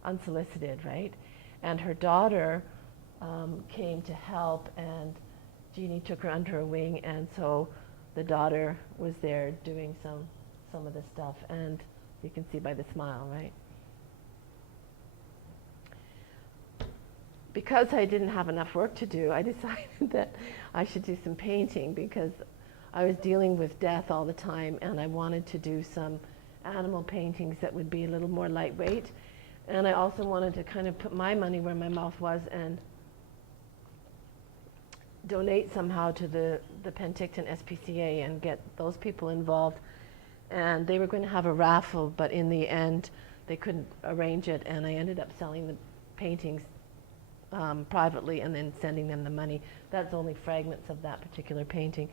unsolicited, right? And her daughter came to help, and Jeannie took her under her wing, and so the daughter was there doing some of the stuff, and you can see by the smile, right? Because I didn't have enough work to do, I decided that I should do some painting, because I was dealing with death all the time, and I wanted to do some animal paintings that would be a little more lightweight. And I also wanted to kind of put my money where my mouth was and donate somehow to the Penticton SPCA and get those people involved. And they were going to have a raffle, but in the end, they couldn't arrange it, and I ended up selling the paintings privately and then sending them the money. That's only fragments of that particular painting.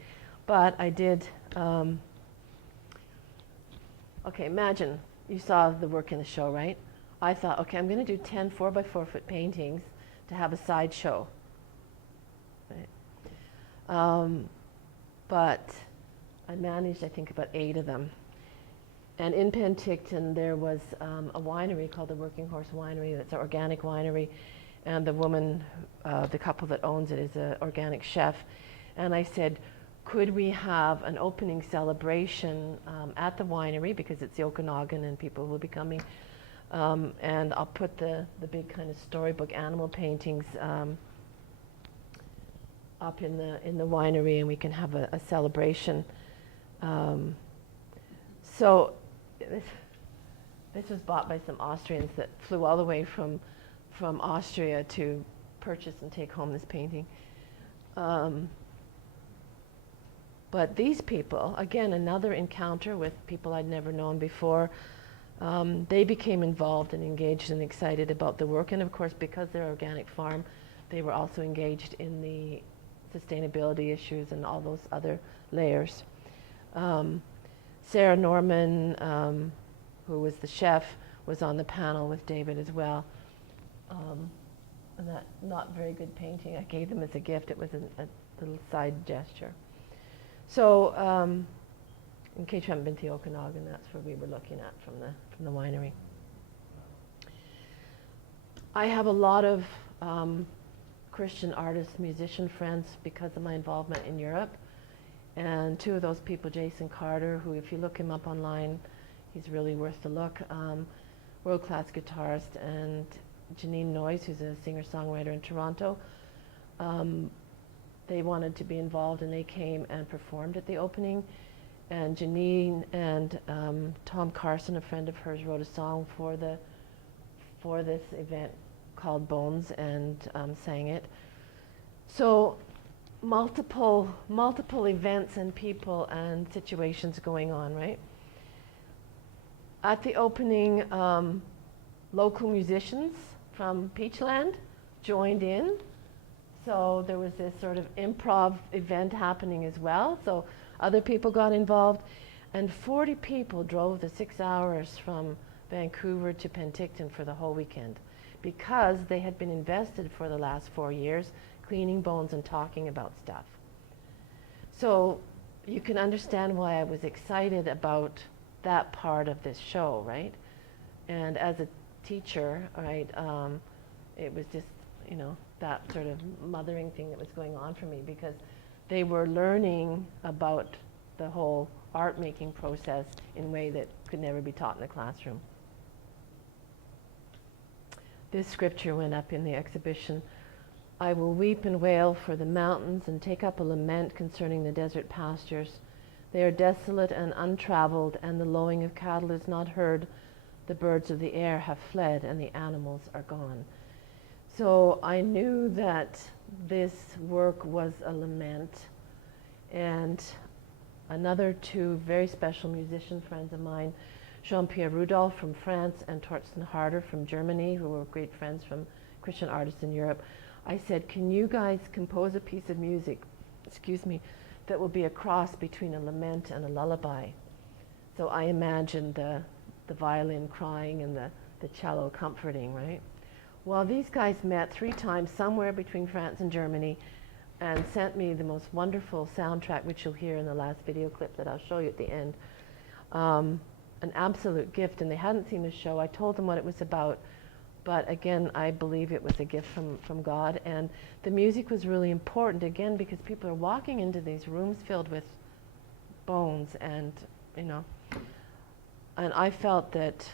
But I did, okay, imagine you saw the work in the show, right? I thought, okay, I'm going to do 10 4x4-foot paintings to have a sideshow. Right? But I managed, I think, about 8 of them. And in Penticton, there was a winery called the Working Horse Winery. That's an organic winery. And the woman, the couple that owns it, is an organic chef. And I said, could we have an opening celebration at the winery, because it's the Okanagan and people will be coming. And I'll put the big kind of storybook animal paintings up in the winery, and we can have a celebration. So this was bought by some Austrians that flew all the way from Austria to purchase and take home this painting. But these people, again, another encounter with people I'd never known before. They became involved and engaged and excited about the work. And of course, because they're an organic farm, they were also engaged in the sustainability issues and all those other layers. Sarah Norman, who was the chef, was on the panel with David as well. And that not very good painting I gave them as a gift. It was a little side gesture. So, in case you haven't been to the Okanagan, that's where we were looking at from the winery. I have a lot of Christian artists, musician friends because of my involvement in Europe. And 2 of those people, Jason Carter, who if you look him up online, he's really worth the look, world-class guitarist, and Janine Noyes, who's a singer-songwriter in Toronto. They wanted to be involved, and they came and performed at the opening. And Janine and Tom Carson, a friend of hers, wrote a song for this event called Bones and sang it. So multiple events and people and situations going on, right? At the opening, local musicians from Peachland joined in. So there was this sort of improv event happening as well. So other people got involved. And 40 people drove the 6 hours from Vancouver to Penticton for the whole weekend because they had been invested for the last 4 years cleaning bones and talking about stuff. So you can understand why I was excited about that part of this show, right? And as a teacher, right, it was just, you know, that sort of mothering thing that was going on for me because they were learning about the whole art making process in a way that could never be taught in the classroom. This scripture went up in the exhibition. I will weep and wail for the mountains and take up a lament concerning the desert pastures. They are desolate and untraveled, and the lowing of cattle is not heard. The birds of the air have fled, and the animals are gone. So I knew that this work was a lament, and another two very special musician friends of mine, Jean-Pierre Rudolph from France and Torsten Harder from Germany, who were great friends from Christian artists in Europe, I said, can you guys compose a piece of music, that will be a cross between a lament and a lullaby? So I imagined the violin crying and the cello comforting, right? Well, these guys met 3 times somewhere between France and Germany and sent me the most wonderful soundtrack, which you'll hear in the last video clip that I'll show you at the end. An absolute gift, and they hadn't seen the show. I told them what it was about, but again, I believe it was a gift from God. And the music was really important, again, because people are walking into these rooms filled with bones, and, you know, and I felt that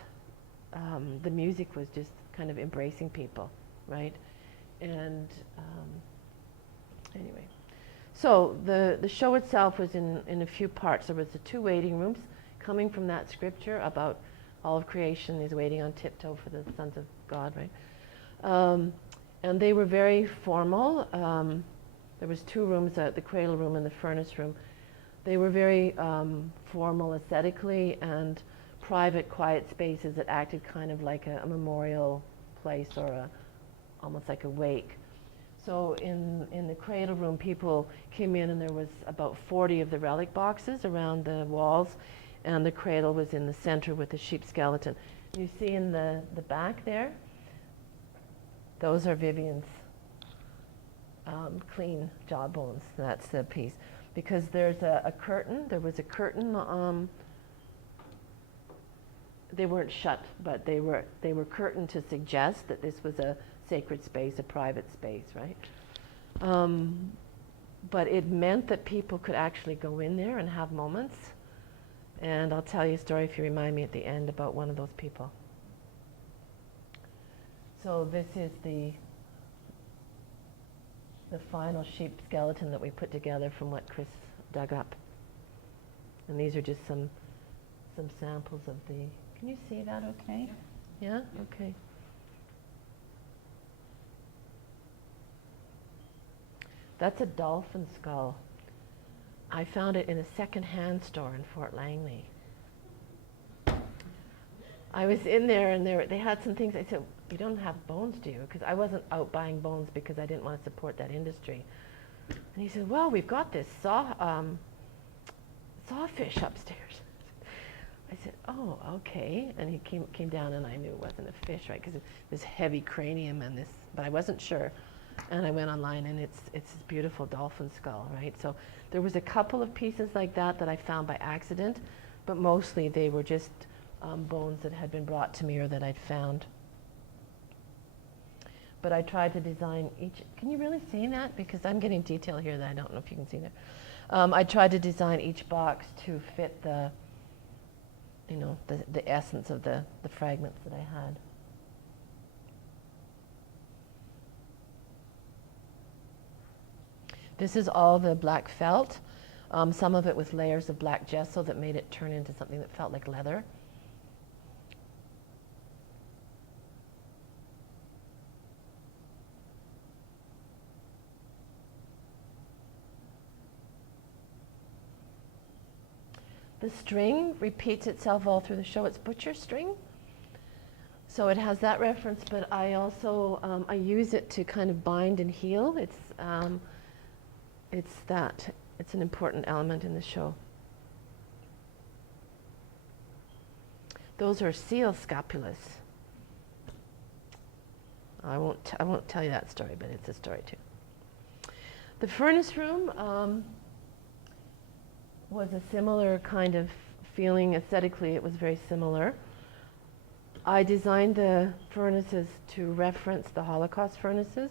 the music was just kind of embracing people, right? And anyway, so the show itself was in a few parts. There was the 2 waiting rooms coming from that scripture about all of creation is waiting on tiptoe for the sons of God, right? And they were very formal. There was 2 rooms, the cradle room and the furnace room. They were very formal aesthetically and private, quiet spaces that acted kind of like a memorial place or almost like a wake. So in the cradle room, people came in and there was about 40 of the relic boxes around the walls, and the cradle was in the center with the sheep skeleton. You see in the back there, those are Vivian's clean jawbones. That's the piece. Because there's a curtain, there was a curtain, they weren't shut, but they were curtained to suggest that this was a sacred space, a private space, right? But it meant that people could actually go in there and have moments. And I'll tell you a story if you remind me at the end about one of those people. So this is the final sheep skeleton that we put together from what Chris dug up. And these are just some samples of the, can you see that okay? Yeah? Okay. That's a dolphin skull. I found it in a second-hand store in Fort Langley. I was in there and they had some things. I said, you don't have bones, do you? Because I wasn't out buying bones because I didn't want to support that industry. And he said, well, we've got this sawfish upstairs. I said, oh, okay. And he came down and I knew it wasn't a fish, right? Because this heavy cranium and this, but I wasn't sure. And I went online and it's this beautiful dolphin skull, right? So there was a couple of pieces like that I found by accident, but mostly they were just bones that had been brought to me or that I'd found. But I tried to design each, can you really see that? Because I'm getting detail here that I don't know if you can see there. I tried to design each box to fit the, you know, the essence of the fragments that I had. This is all the black felt, some of it with layers of black gesso that made it turn into something that felt like leather. The string repeats itself all through the show. It's butcher string. So it has that reference, but I also, I use it to kind of bind and heal. It's an important element in the show. Those are seal scapulas. I won't tell you that story, but it's a story too. The furnace room was a similar kind of feeling. Aesthetically, it was very similar. I designed the furnaces to reference the Holocaust furnaces.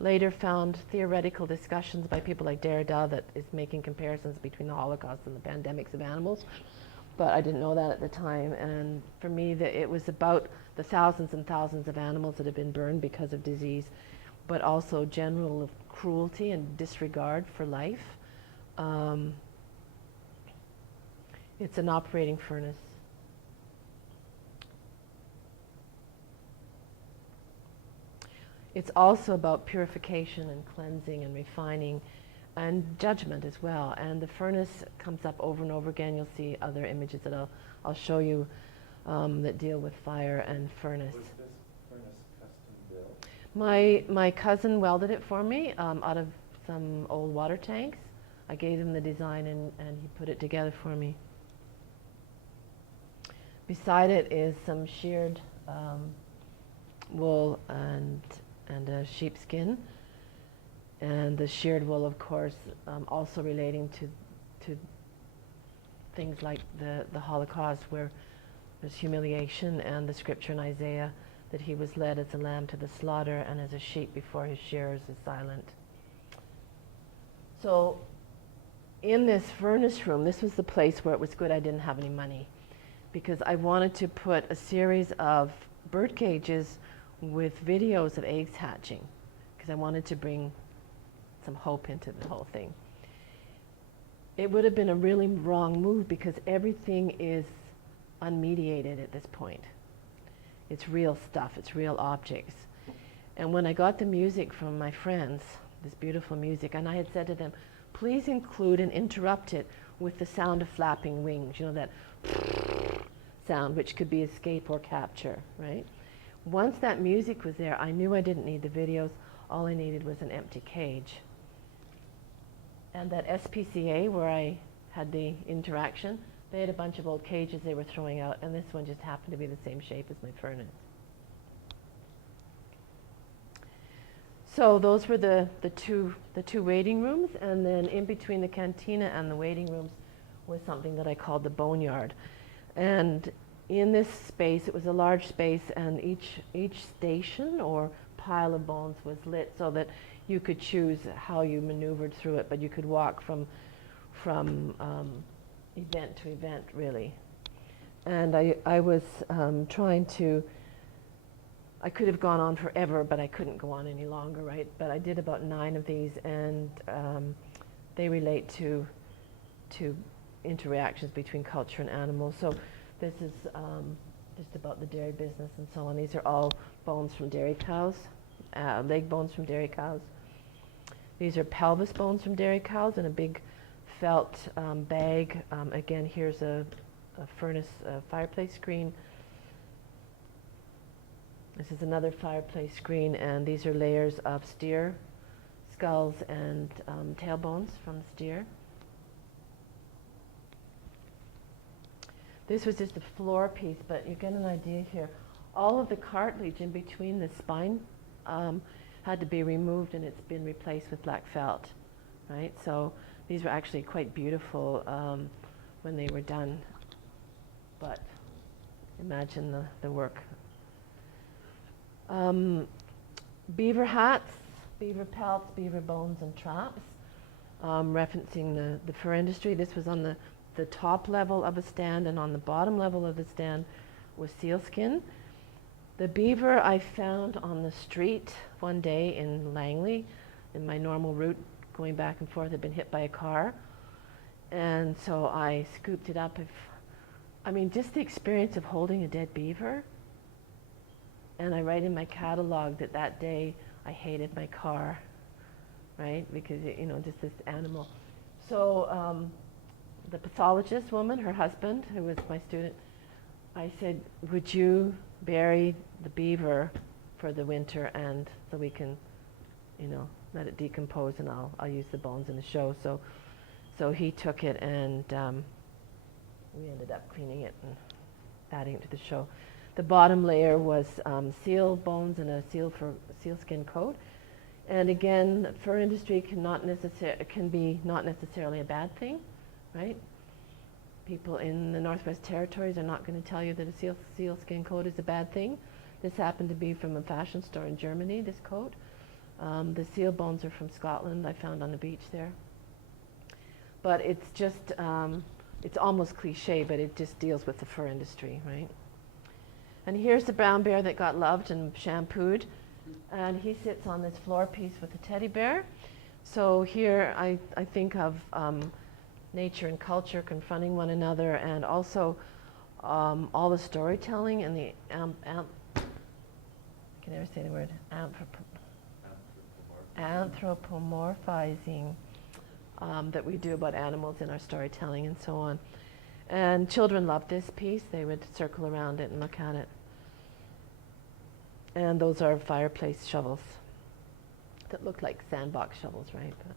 Later found theoretical discussions by people like Derrida that is making comparisons between the Holocaust and the pandemics of animals. But I didn't know that at the time. And for me, it was about the thousands and thousands of animals that have been burned because of disease, but also general cruelty and disregard for life. It's an operating furnace. It's also about purification and cleansing and refining and judgment as well. And the furnace comes up over and over again. You'll see other images that I'll show you that deal with fire and furnace. Was this furnace custom built? My cousin welded it for me out of some old water tanks. I gave him the design and he put it together for me. Beside it is some sheared wool and a sheepskin. And the sheared wool, of course, also relating to things like the Holocaust, where there's humiliation, and the scripture in Isaiah that he was led as a lamb to the slaughter and as a sheep before his shearers is silent. So in this furnace room, this was the place where it was good I didn't have any money, because I wanted to put a series of bird cages with videos of eggs hatching, because I wanted to bring some hope into the whole thing. It would have been a really wrong move because everything is unmediated at this point. It's real stuff, it's real objects. And when I got the music from my friends, this beautiful music, and I had said to them, please include and interrupt it with the sound of flapping wings, you know, that sound, which could be escape or capture, right? Once that music was there, I knew I didn't need the videos. All I needed was an empty cage. And that SPCA, where I had the interaction, they had a bunch of old cages they were throwing out, and this one just happened to be the same shape as my furnace. So those were the two waiting rooms, and then in between the cantina and the waiting rooms was something that I called the boneyard. And in this space, it was a large space, and each station or pile of bones was lit so that you could choose how you maneuvered through it, but you could walk from event to event, really. And I was trying to, I could have gone on forever, but I couldn't go on any longer, right? But I did about 9 of these, and they relate to interactions between culture and animals. So this is just about the dairy business and so on. These are all bones from dairy cows, leg bones from dairy cows. These are pelvis bones from dairy cows in a big felt bag. Again, here's a furnace fireplace screen. This is another fireplace screen, and these are layers of steer skulls and tailbones from steer. This was just a floor piece, but you get an idea here. All of the cartilage in between the spine had to be removed, and it's been replaced with black felt, right? So these were actually quite beautiful when they were done, but imagine the work. Beaver hats, beaver pelts, beaver bones and traps, referencing the fur industry. This was on the top level of a stand, and on the bottom level of the stand was sealskin. The beaver I found on the street one day in Langley, in my normal route going back and forth, had been hit by a car. And so I scooped it up. Just the experience of holding a dead beaver. And I write in my catalog that day I hated my car, right? Because, just this animal. So the pathologist woman, her husband, who was my student, I said, would you bury the beaver for the winter and so we can, you know, let it decompose and I'll use the bones in the show. So he took it and we ended up cleaning it and adding it to the show. The bottom layer was seal bones and a sealskin coat. And again, fur industry can be not necessarily a bad thing, right? People in the Northwest Territories are not going to tell you that a sealskin coat is a bad thing. This happened to be from a fashion store in Germany, this coat. The seal bones are from Scotland, I found on the beach there. But it's just, it's almost cliche, but it just deals with the fur industry, right? And here's the brown bear that got loved and shampooed. And he sits on this floor piece with a teddy bear. So here I think of nature and culture confronting one another, and also all the storytelling and the I can never say the word anthropomorphizing that we do about animals in our storytelling and so on. And children loved this piece. They would circle around it and look at it. And those are fireplace shovels that look like sandbox shovels, right? But,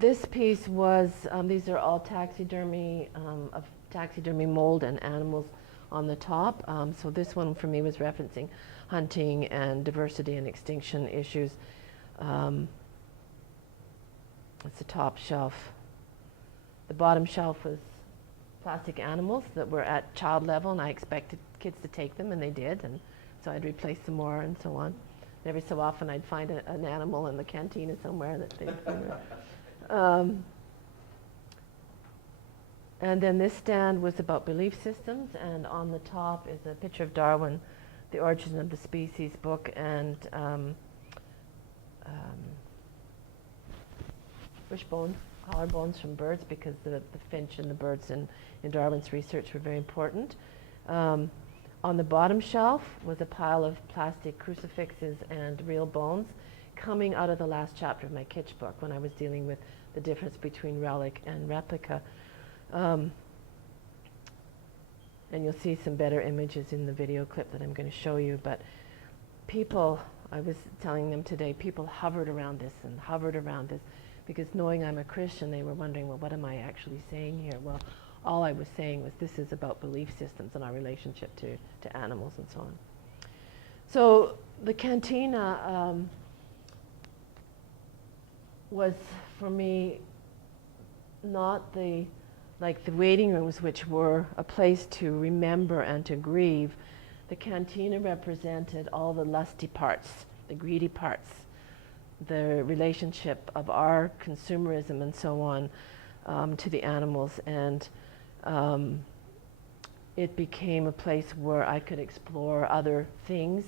this piece was, these are all taxidermy, of taxidermy mold and animals on the top. So this one for me was referencing hunting and diversity and extinction issues. It's the top shelf. The bottom shelf was plastic animals that were at child level, and I expected kids to take them, and they did. And so I'd replace some more and so on. And every so often I'd find an animal in the cantina somewhere that they and then this stand was about belief systems, and on the top is a picture of Darwin, The Origin of the Species book, and wishbones, collarbones from birds, because the finch and the birds in Darwin's research were very important. On the bottom shelf was a pile of plastic crucifixes and real bones coming out of the last chapter of my kitsch book when I was dealing with the difference between relic and replica. And you'll see some better images in the video clip that I'm going to show you. But people, I was telling them today, people hovered around this and hovered around this because knowing I'm a Christian, they were wondering, well, what am I actually saying here? Well, all I was saying was this is about belief systems and our relationship to animals and so on. So the cantina was, for me, not like the waiting rooms, which were a place to remember and to grieve. The cantina represented all the lusty parts, the greedy parts, the relationship of our consumerism and so on to the animals. And it became a place where I could explore other things,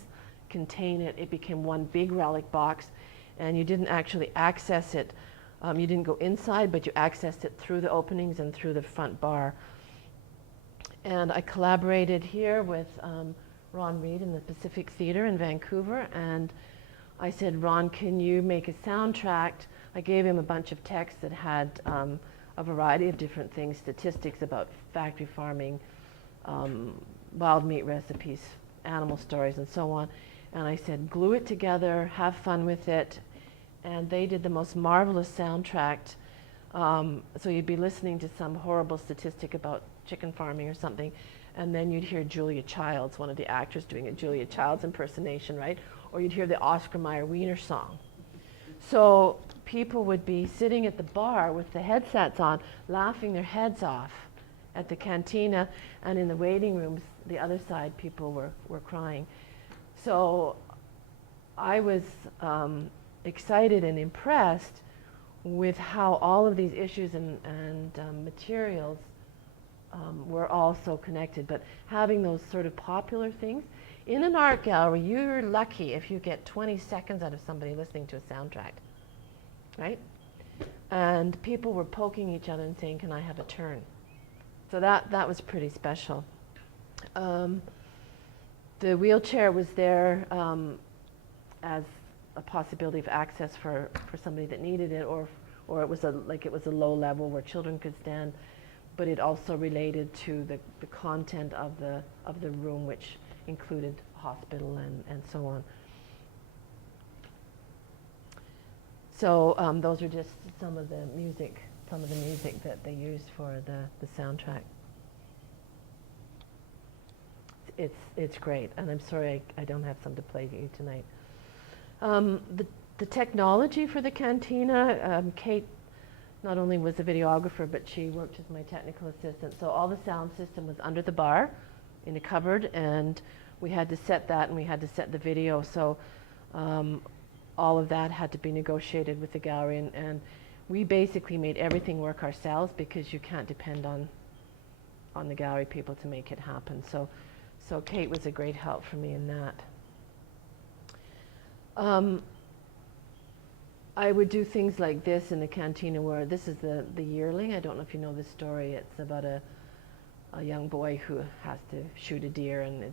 contain it. It became one big relic box, and you didn't actually access it. You didn't go inside, but you accessed it through the openings and through the front bar. And I collaborated here with Ron Reed in the Pacific Theatre in Vancouver, and I said, Ron, can you make a soundtrack? I gave him a bunch of text that had a variety of different things, statistics about factory farming, wild meat recipes, animal stories, and so on. And I said, glue it together, have fun with it. And they did the most marvelous soundtrack. So you'd be listening to some horrible statistic about chicken farming or something, and then you'd hear Julia Childs, one of the actors, doing a Julia Childs impersonation, right? Or you'd hear the Oscar Mayer Wiener song. So people would be sitting at the bar with the headsets on, laughing their heads off at the cantina, and in the waiting rooms, the other side, people were crying. So I was excited and impressed with how all of these issues and materials were all so connected. But having those sort of popular things, in an art gallery, you're lucky if you get 20 seconds out of somebody listening to a soundtrack, right? And people were poking each other and saying, can I have a turn? So that was pretty special. The wheelchair was there as a possibility of access for somebody that needed it, or or it was a low level where children could stand, but it also related to the content of the room, which included hospital and so on. So those are just some of the music that they used for the soundtrack. It's great, and I'm sorry I don't have some to play for you tonight. The technology for the cantina, Kate not only was a videographer, but she worked as my technical assistant. So all the sound system was under the bar in a cupboard, and we had to set that, and we had to set the video. So all of that had to be negotiated with the gallery, and we basically made everything work ourselves, because you can't depend on the gallery people to make it happen. So Kate was a great help for me in that. I would do things like this in the cantina, where this is the yearling. I don't know if you know this story. It's about a young boy who has to shoot a deer, and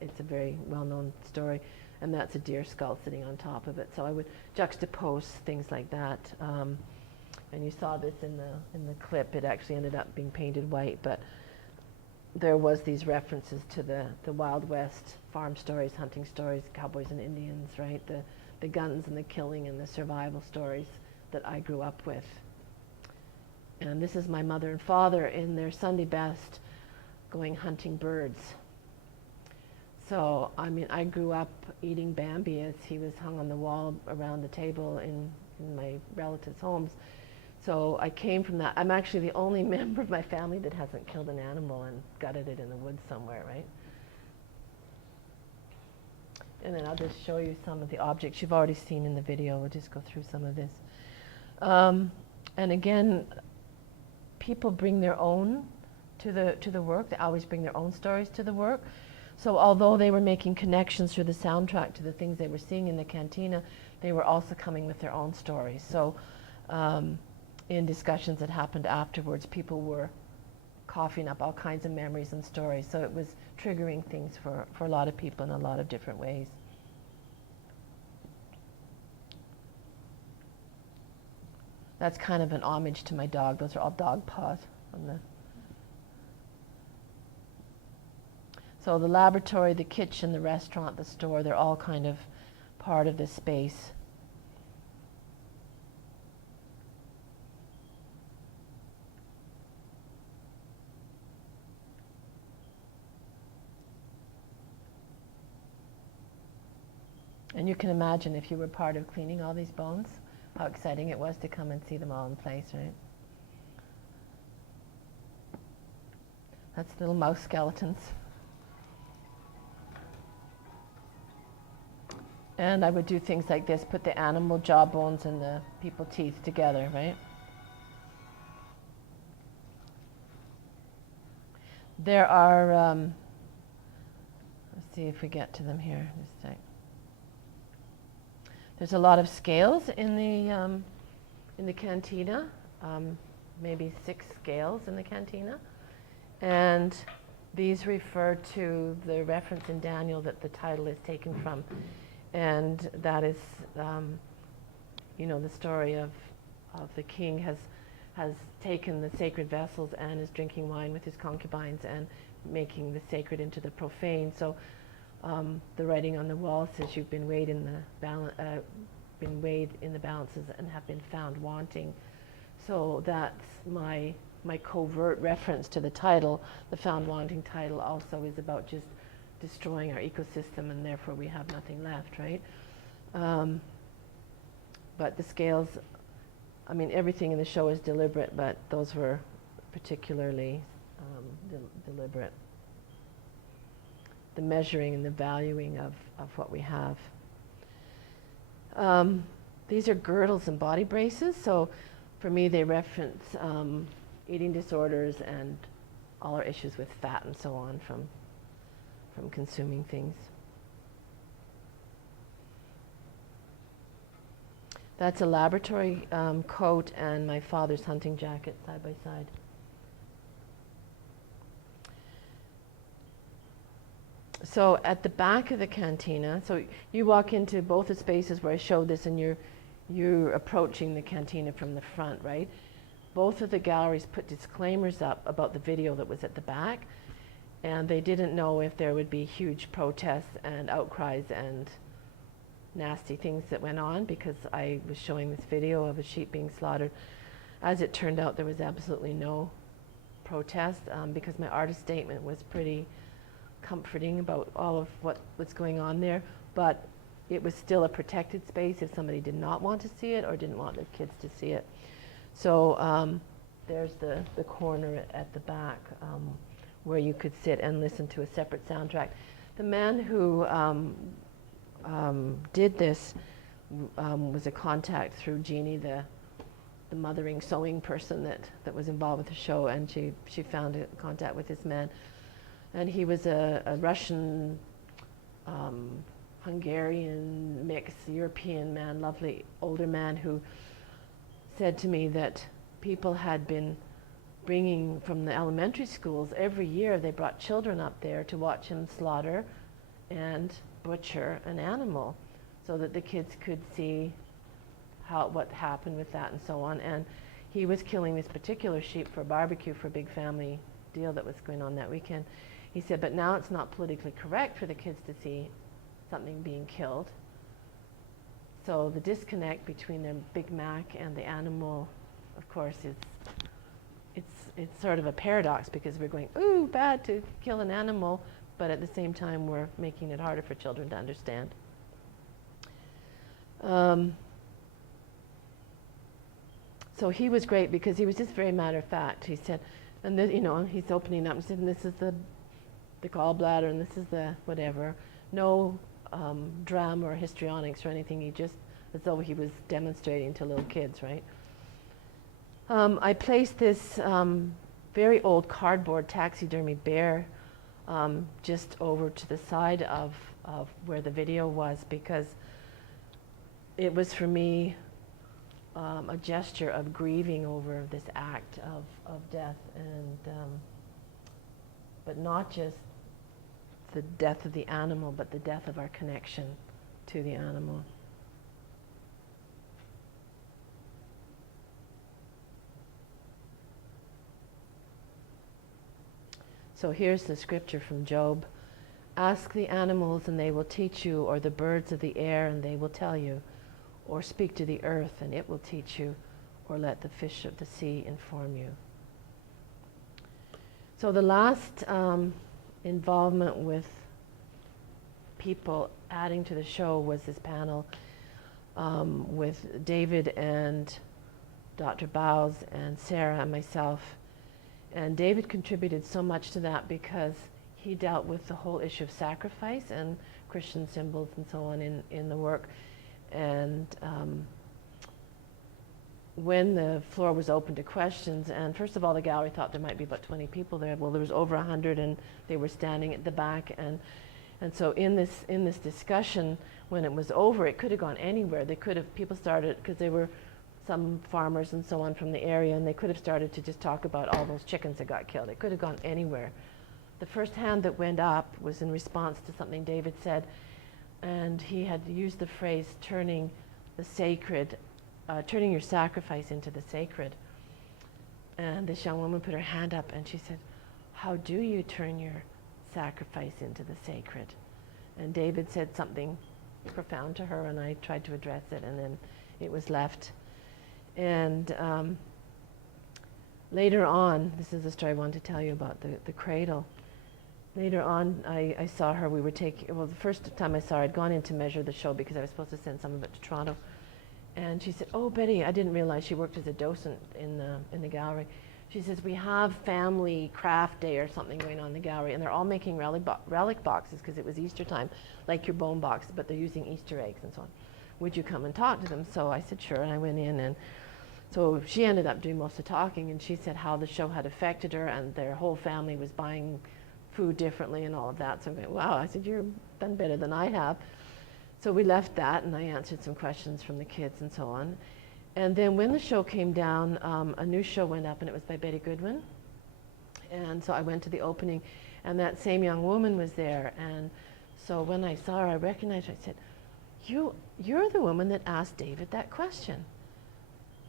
it's a very well-known story, and that's a deer skull sitting on top of it. So I would juxtapose things like that, and you saw this in the clip. It actually ended up being painted white, but there was these references to the Wild West farm stories, hunting stories, cowboys and Indians, right? The guns and the killing and the survival stories that I grew up with. And this is my mother and father in their Sunday best going hunting birds. So, I mean, I grew up eating Bambi as he was hung on the wall around the table in my relatives' homes. So I came from that. I'm actually the only member of my family that hasn't killed an animal and gutted it in the woods somewhere, right? And then I'll just show you some of the objects you've already seen in the video. We'll just go through some of this. And again, people bring their own to the work. They always bring their own stories to the work. So although they were making connections through the soundtrack to the things they were seeing in the cantina, they were also coming with their own stories. So in discussions that happened afterwards, people were coughing up all kinds of memories and stories. So it was triggering things for a lot of people in a lot of different ways. That's kind of an homage to my dog. Those are all dog paws on the. So the laboratory, the kitchen, the restaurant, the store, they're all kind of part of this space. And you can imagine, if you were part of cleaning all these bones, how exciting it was to come and see them all in place, right? That's little mouse skeletons. And I would do things like this, put the animal jaw bones and the people teeth together, right? There are, let's see if we get to them here. Just a sec. There's a lot of scales in the cantina, maybe 6 scales in the cantina. And these refer to the reference in Daniel that the title is taken from. And that is, the story of the king has taken the sacred vessels and is drinking wine with his concubines and making the sacred into the profane. So the writing on the wall says you've been weighed in the balances and have been found wanting. So that's my covert reference to the title. The found wanting title also is about just destroying our ecosystem, and therefore we have nothing left, right? But the scales, I mean, everything in the show is deliberate, but those were particularly deliberate. The measuring and the valuing of what we have. These are girdles and body braces, so for me they reference eating disorders and all our issues with fat and so on from consuming things. That's a laboratory coat and my father's hunting jacket side by side. So at the back of the cantina, so you walk into both the spaces where I showed this, and you're approaching the cantina from the front, right? Both of the galleries put disclaimers up about the video that was at the back, and they didn't know if there would be huge protests and outcries and nasty things that went on, because I was showing this video of a sheep being slaughtered. As it turned out, there was absolutely no protest, because my artist statement was pretty comforting about all of what was going on there, but it was still a protected space if somebody did not want to see it or didn't want their kids to see it. So there's the corner at the back where you could sit and listen to a separate soundtrack. The man who did this was a contact through Jeannie, the mothering sewing person that was involved with the show, and she found a contact with this man. And he was a Russian, Hungarian, mixed European man, lovely older man, who said to me that people had been bringing from the elementary schools every year, they brought children up there to watch him slaughter and butcher an animal so that the kids could see what happened with that and so on. And he was killing this particular sheep for a barbecue for a big family deal that was going on that weekend. He said, but now it's not politically correct for the kids to see something being killed. So the disconnect between their Big Mac and the animal, of course, it's sort of a paradox, because we're going, ooh, bad to kill an animal, but at the same time we're making it harder for children to understand. So he was great because he was just very matter of fact. He said, and he's opening up and said, and this is the gallbladder, and this is the whatever. No drama or histrionics or anything. He just, as though he was demonstrating to little kids, right? I placed this very old cardboard taxidermy bear just over to the side of where the video was, because it was for me a gesture of grieving over this act of death, and but not just the death of the animal, but the death of our connection to the animal. So here's the scripture from Job. Ask the animals and they will teach you, or the birds of the air and they will tell you, or speak to the earth and it will teach you, or let the fish of the sea inform you. So the last involvement with people adding to the show was this panel with David and Dr. Bowes and Sarah and myself. And David contributed so much to that because he dealt with the whole issue of sacrifice and Christian symbols and so on in the work. And when the floor was open to questions, and first of all, the gallery thought there might be about 20 people there. Well, there was over 100, and they were standing at the back. And so in this discussion, when it was over, it could have gone anywhere. People started, because there were some farmers and so on from the area, and they could have started to just talk about all those chickens that got killed. It could have gone anywhere. The first hand that went up was in response to something David said, and he had used the phrase turning your sacrifice into the sacred. And this young woman put her hand up and she said, how do you turn your sacrifice into the sacred? And David said something profound to her, and I tried to address it, and then it was left. And later on, this is the story I wanted to tell you about, the cradle. Later on, I saw her, the first time I saw her, I'd gone in to measure the show because I was supposed to send some of it to Toronto. And she said, oh, Betty, I didn't realize she worked as a docent in the gallery. She says, we have family craft day or something going on in the gallery, and they're all making relic boxes because it was Easter time, like your bone boxes, but they're using Easter eggs and so on. Would you come and talk to them? So I said, sure, and I went in, and so she ended up doing most of the talking, and she said how the show had affected her, and their whole family was buying food differently and all of that. So I went, wow, I said, you've done better than I have. So we left that, and I answered some questions from the kids and so on. And then when the show came down, a new show went up, and it was by Betty Goodwin. And so I went to the opening, and that same young woman was there. And so when I saw her, I recognized her. I said, you're the woman that asked David that question.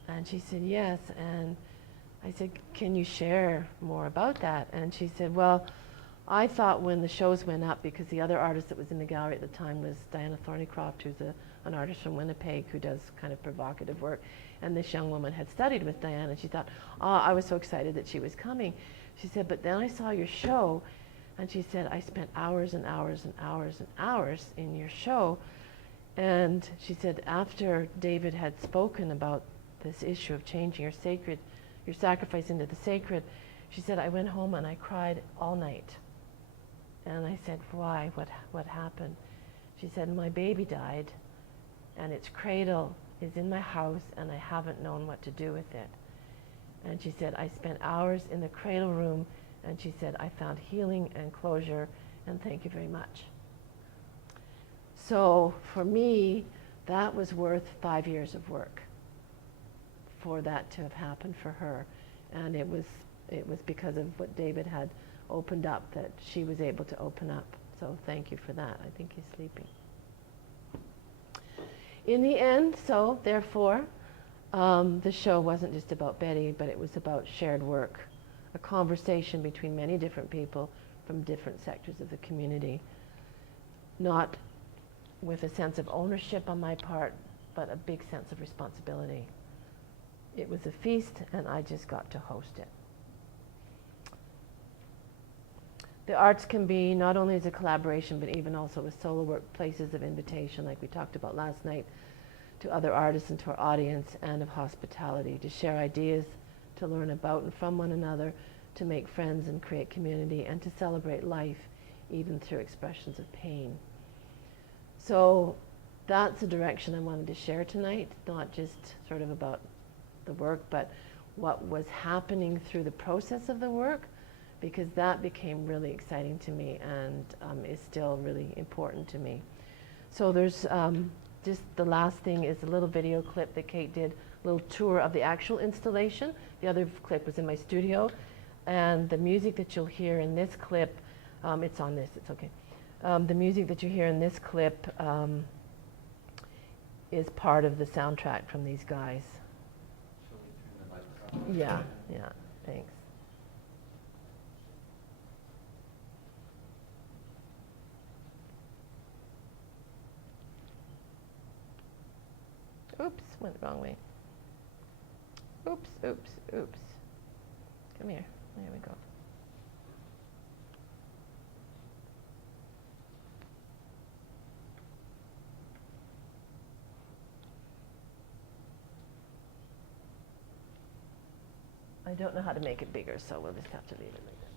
And she said, yes. And I said, can you share more about that? And she said, well, I thought when the shows went up, because the other artist that was in the gallery at the time was Diana Thornycroft, who's an artist from Winnipeg who does kind of provocative work. And this young woman had studied with Diana, and she thought, oh, I was so excited that she was coming. She said, but then I saw your show, and she said, I spent hours and hours and hours and hours in your show. And she said, after David had spoken about this issue of changing your sacrifice into the sacred, she said, I went home and I cried all night. And I said, why? What happened? She said, my baby died, and its cradle is in my house, and I haven't known what to do with it. And she said, I spent hours in the cradle room, and she said, I found healing and closure, and thank you very much. So for me, that was worth 5 years of work for that to have happened for her. And it was because of what David had opened up that she was able to open up. So thank you for that. I think he's sleeping. In the end, so therefore, the show wasn't just about Betty, but it was about shared work, a conversation between many different people from different sectors of the community, not with a sense of ownership on my part, but a big sense of responsibility. It was a feast, and I just got to host it. The arts can be not only as a collaboration, but even also with solo work, places of invitation, like we talked about last night, to other artists and to our audience, and of hospitality, to share ideas, to learn about and from one another, to make friends and create community, and to celebrate life, even through expressions of pain. So that's the direction I wanted to share tonight, not just sort of about the work, but what was happening through the process of the work, because that became really exciting to me and is still really important to me. So there's just the last thing is a little video clip that Kate did, a little tour of the actual installation. The other clip was in my studio, and the music that you'll hear in this clip, it's on this, it's okay. The music that you hear in this clip is part of the soundtrack from these guys. Shall we turn the microphone? Yeah, yeah, thanks. Oops, went the wrong way. Oops, oops, oops. Come here, there we go. I don't know how to make it bigger, so we'll just have to leave it like that.